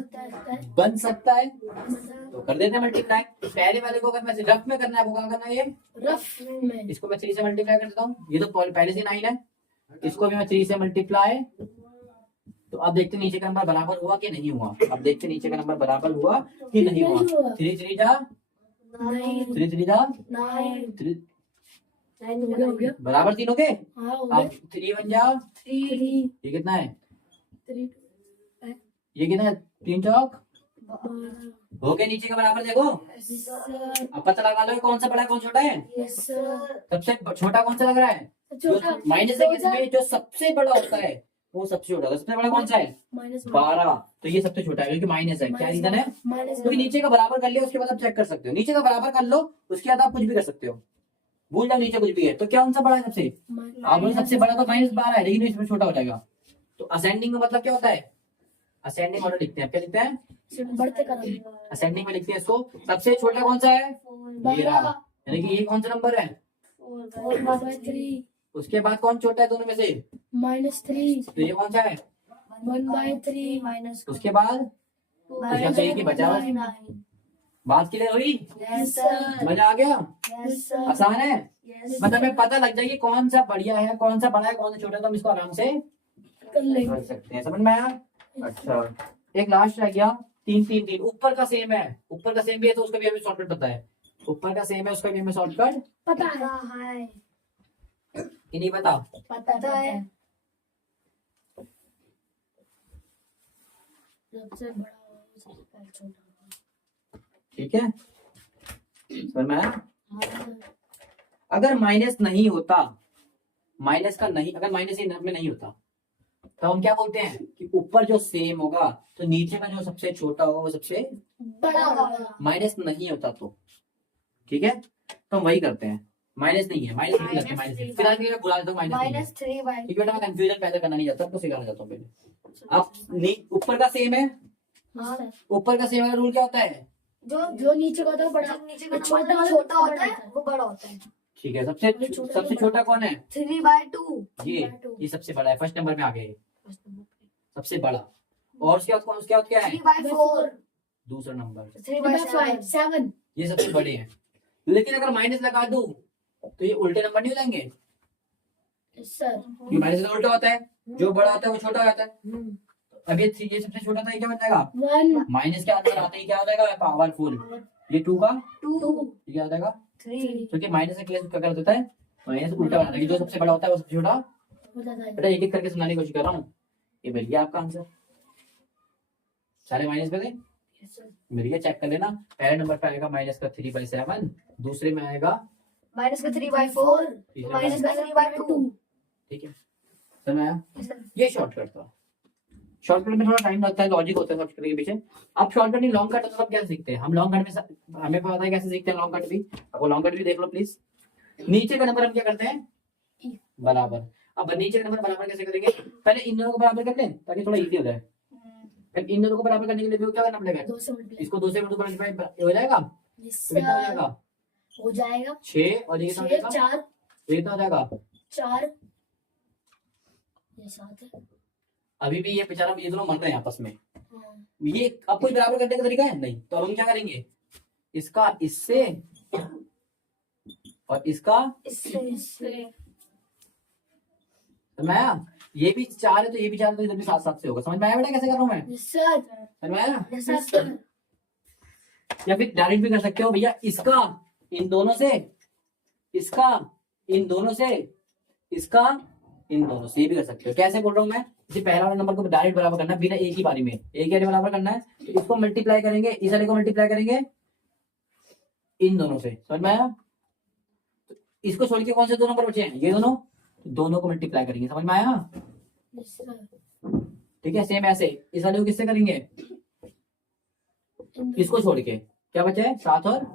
बन सकता है तो कर देते हैं मल्टीप्लाई। पहले वाले को अगर मैं रफ में करना है, आपको क्या करना है? ये रफ में। इसको मैं 3 से मल्टीप्लाई कर देता हूँ। ये तो पहले से 9 है, इसको भी मैं 3 से मल्टीप्लाई। तो अब देखते हैं नीचे का नंबर बराबर हुआ कि नहीं हुआ। अब देखते हैं नीचे का नंबर बराबर हुआ कि नहीं हुआ। 3 3 जा 3 3 जा 3 हो गया। बराबर 3 हो गए। हाँ, हो अब 3 1 जा 3 ये कितना है? 3 ये कितना है? 3 चौक हो गए। नीचे का बराबर देखो। अब पता लगा लो कौन सा बड़ा है कौन छोटा है। Yes sir. सबसे छोटा कौन सा लग रहा है? छोटा माइनस में जो सबसे बड़ा होता है वो सबसे छोटा। सबसे बड़ा कौन सा है? -12। तो ये सबसे छोटा है क्योंकि माइनस है। क्या रीजन है? क्योंकि नीचे का बराबर कर लिया, उसके बाद आप चेक कर सकते हो। नीचे का बराबर कर लो, उसके बाद आप कुछ भी कर सकते हो। भूल जाओ नीचे कुछ भी है तो क्या कौन सा बड़ा है सबसे? आप बोलो सबसे बड़ा तो -12 है, लेकिन इसमें छोटा हो जाएगा। तो असेंडिंग का मतलब क्या होता है? असेंडिंग ऑर्डर लिखते हैं। क्या लिखते हैं? बढ़ते क्रम। असेंडिंग में लिखते हैं इसको। सबसे छोटा कौन सा है? ये रहा। यानी कि ये कौन सा नंबर है? 4/3 उसके बाद कौन छोटा है दोनों में से? -3 तो ये कौन सा है? 1/3 माइनस उसके बाद उसका तो एक ही बचा हुआ है। बात क्लियर हुई? यस सर मजा आ गया? यस सर आसान है? यस मतलब हमें पता लग जाए कि कौन सा बढ़िया है, कौन सा बड़ा है, कौन सा छोटा है, तो हम इसको आराम से कर लेंगे कर सकते हैं। समझ में आया? अच्छा, एक लास्ट रह गया 3 3 3। ऊपर का सेम है, ऊपर का सेम भी है तो उसका भी हमें शॉर्टकट पता है। ऊपर का सेम है, उसका भी हमें शॉर्टकट पता है कि नहीं पता? पता है सबसे बड़ा हो, सबसे पहले छोटा ठीक है, समझ में आया? हो। हाँ सर अगर माइनस नहीं होता, माइनस का नहीं, अगर माइनस में नहीं होता तो हम क्या बोलते हैं कि ऊपर जो सेम होगा तो नीचे का जो सबसे छोटा होगा वो सबसे बड़ा होगा माइनस नहीं होता तो। ठीक है, तो हम वही करते हैं। माइनस नहीं है, माइनस नहीं करते, माइनस नहीं। फिलहाल मैं बुला देता हूँ माइनस नहीं है। -3 ठीक है बेटा, मैं कंफ्यूजन पैदा करना नहीं चाहता, आपको सिखाना चाहता हूँ पहले। अब ऊपर का सेम है, हाँ सर ऊपर का सेम वाला रूल क्या होता है? जो नीचे का होता है वो बड़ा नीचे का छोटा नंबर छोटा होता है वो बड़ा होता है। ठीक है, सबसे छोटा कौन है? 3/2 ये सबसे बड़ा है, फर्स्ट नंबर में आ गया ये, सबसे बड़ा। और उसके बाद कौन, उसके बाद क्या है? 3/4 दूसरा नंबर, 3/7 7 ये सबसे बड़े हैं। लेकिन अगर माइनस लगा दूं तो ये उल्टे नंबर नहीं हो जाएंगे? सर ये माइनस उल्टा होता है, जो बड़ा होता है वो छोटा हो जाता है। अब ये सबसे छोटा था, ये क्या बन जाएगा? 1 माइनस के अंदर आते ही क्या हो जाएगा? पावरफुल। ये 2 का 2 ये क्या हो जाएगा? 3 क्योंकि माइनस से केस क्या कर देता है? माइनस उल्टा बना देता है, जो सबसे बड़ा होता है वो सबसे छोटा। हो जाता है बेटा एक एक करके सुनाने की कोशिश कर रहा हूँ। ये मिल गया आपका आंसर, सारे माइनस पे थे, यस सर मिल गया, चेक कर लेना। पहले नंबर पे आएगा माइनस का 3/7, दूसरे में आएगा माइनस का 3/4 तीसरे में माइनस का 3/2। ठीक है, समझ में आया? ये शॉर्टकट था। शॉर्टकट में थोड़ा टाइम लगता है, लॉजिक होता है शॉर्टकट के पीछे। अब शॉर्टकट नहीं, लॉन्ग कट मतलब क्या सीखते हैं हम? लॉन्ग कट में हमें पता है कैसे सीखते हैं लॉन्ग कट भी। अब लॉन्ग कट भी देख लो प्लीज। नीचे का नंबर हम क्या करते हैं? बराबर। अब नीचे का नंबर बराबर कैसे करेंगे? पहले इन दोनों को बराबर कर लें ताकि थोड़ा इजी हो जाए। फिर इन दोनों को बराबर करने के लिए क्या करना पड़ेगा? 2 से मल्टीप्लाई इसको 2 से मल्टीप्लाई हो जाएगा, यस तो कितना हो सर जाएगा? हो जाएगा 6 और ये कितना हो 6 जाएगा? 4 तो ये कितना हो जाएगा? 4 ये 7 है अभी भी ये बेचारा, ये दोनों मर रहे हैं आपस में। हाँ ये अब कोई बराबर करने का तरीका है नहीं, तो अब हम क्या करेंगे? इसका इससे और इसका इससे समझ में आया? ये भी 4 है तो ये भी 4 है, तो इधर भी 7 7 से होगा। समझ में आया बेटा कैसे कर रहा हूं मैं? यस सर समझ में आया? यस सर या फिर डायरेक्ट भी कर सकते हो भैया, इसका इन दोनों से, इसका इन दोनों से, इसका इन दोनों से, ये भी कर सकते हो। कैसे बोल रहा हूँ मैं? जैसे पहला वाला नंबर को डायरेक्ट बराबर करना है बिना एक ही बारी में, एक ही बारी बराबर करना है, तो इसको मल्टीप्लाई करेंगे, इस वाले को मल्टीप्लाई करेंगे इन दोनों से। समझ में आया? तो इसको छोड़ के कौन से दो नंबर बचे हैं? ये दोनों, दोनों को मल्टीप्लाई करेंगे। समझ में आया? यस सर ठीक है, सेम ऐसे इस वाले को किससे करेंगे? इसको छोड़ के क्या बचा है? 7 और,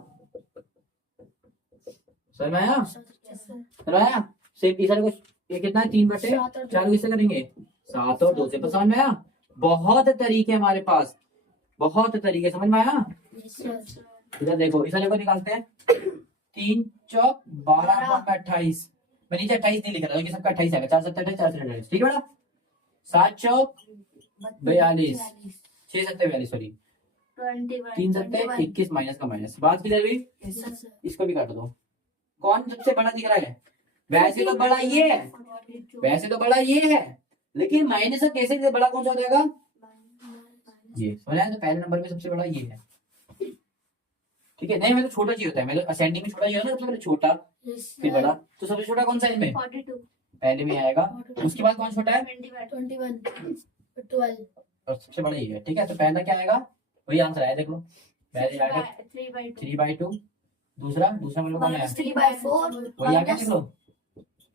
समझ में आया? समझ में आया? सेम इस वाले को, ये कितना है? 3/4 को किससे करेंगे? 7 और 2 से। समझ में आया? बहुत तरीके हमारे पास, बहुत तरीके। समझ में आया? यस सर इधर देखो, इस वाले को निकालते हैं। 3 चौक 12 28, मैं नीचे 28 नहीं लिख रहा क्योंकि सबका 28 आएगा। 4 7 28 4 28, ठीक है बेटा? 7 चौक 42, 6 7 42, सॉरी 3 7 21 माइनस का माइनस। बात किधर हुई? यस सर इसको भी काट दो। कौन सबसे बड़ा दिख रहा है? वैसे तो बड़ा ये है, वैसे तो बड़ा ये है, लेकिन माइनस का कैसे से बड़ा कौन सा हो जाएगा? ये। समझ आया? तो पहले नंबर में सबसे बड़ा ये है, ठीक है? नहीं, मतलब छोटा चाहिए होता है, मतलब असेंडिंग में छोटा चाहिए होता है, सबसे पहले छोटा यस फिर बड़ा। तो सबसे छोटा कौन सा है इनमें? 42 पहले में आएगा, उसके बाद कौन छोटा है? 21 12 और सबसे बड़ा ये है, ठीक है? तो पहला क्या आएगा? वही आंसर आया, देख लो। पहले आएगा 3/2, दूसरा मतलब कौन है? 3/4 वही आ गया, देख लो,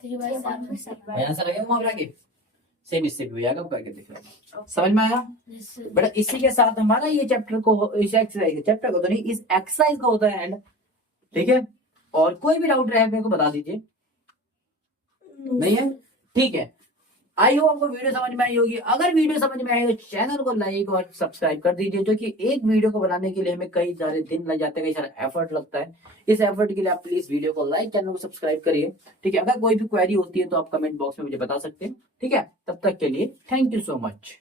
3/7 वही आंसर आ गया वहां पर आगे। सेम इससे भी आएगा, करके देख लो। समझ में आया? यस सर बेटा इसी के साथ हमारा ये चैप्टर को, इस एक्सरसाइज चैप्टर को तो नहीं, इस एक्सरसाइज का होता है एंड, ठीक है? और कोई भी डाउट रहे मेरे को बता दीजिए। नहीं है? ठीक है, आई होप आपको वीडियो समझ में आई होगी। अगर वीडियो समझ में आई तो चैनल को लाइक और सब्सक्राइब कर दीजिए, जो कि एक वीडियो को बनाने के लिए हमें कई सारे दिन लग जाते हैं, कई सारा एफर्ट लगता है। इस एफर्ट के लिए आप प्लीज वीडियो को लाइक, चैनल को सब्सक्राइब करिए। ठीक है, अगर कोई भी क्वेरी होती है तो आप कमेंट बॉक्स में मुझे बता सकते हैं। ठीक है, तब तक के लिए थैंक यू सो मच।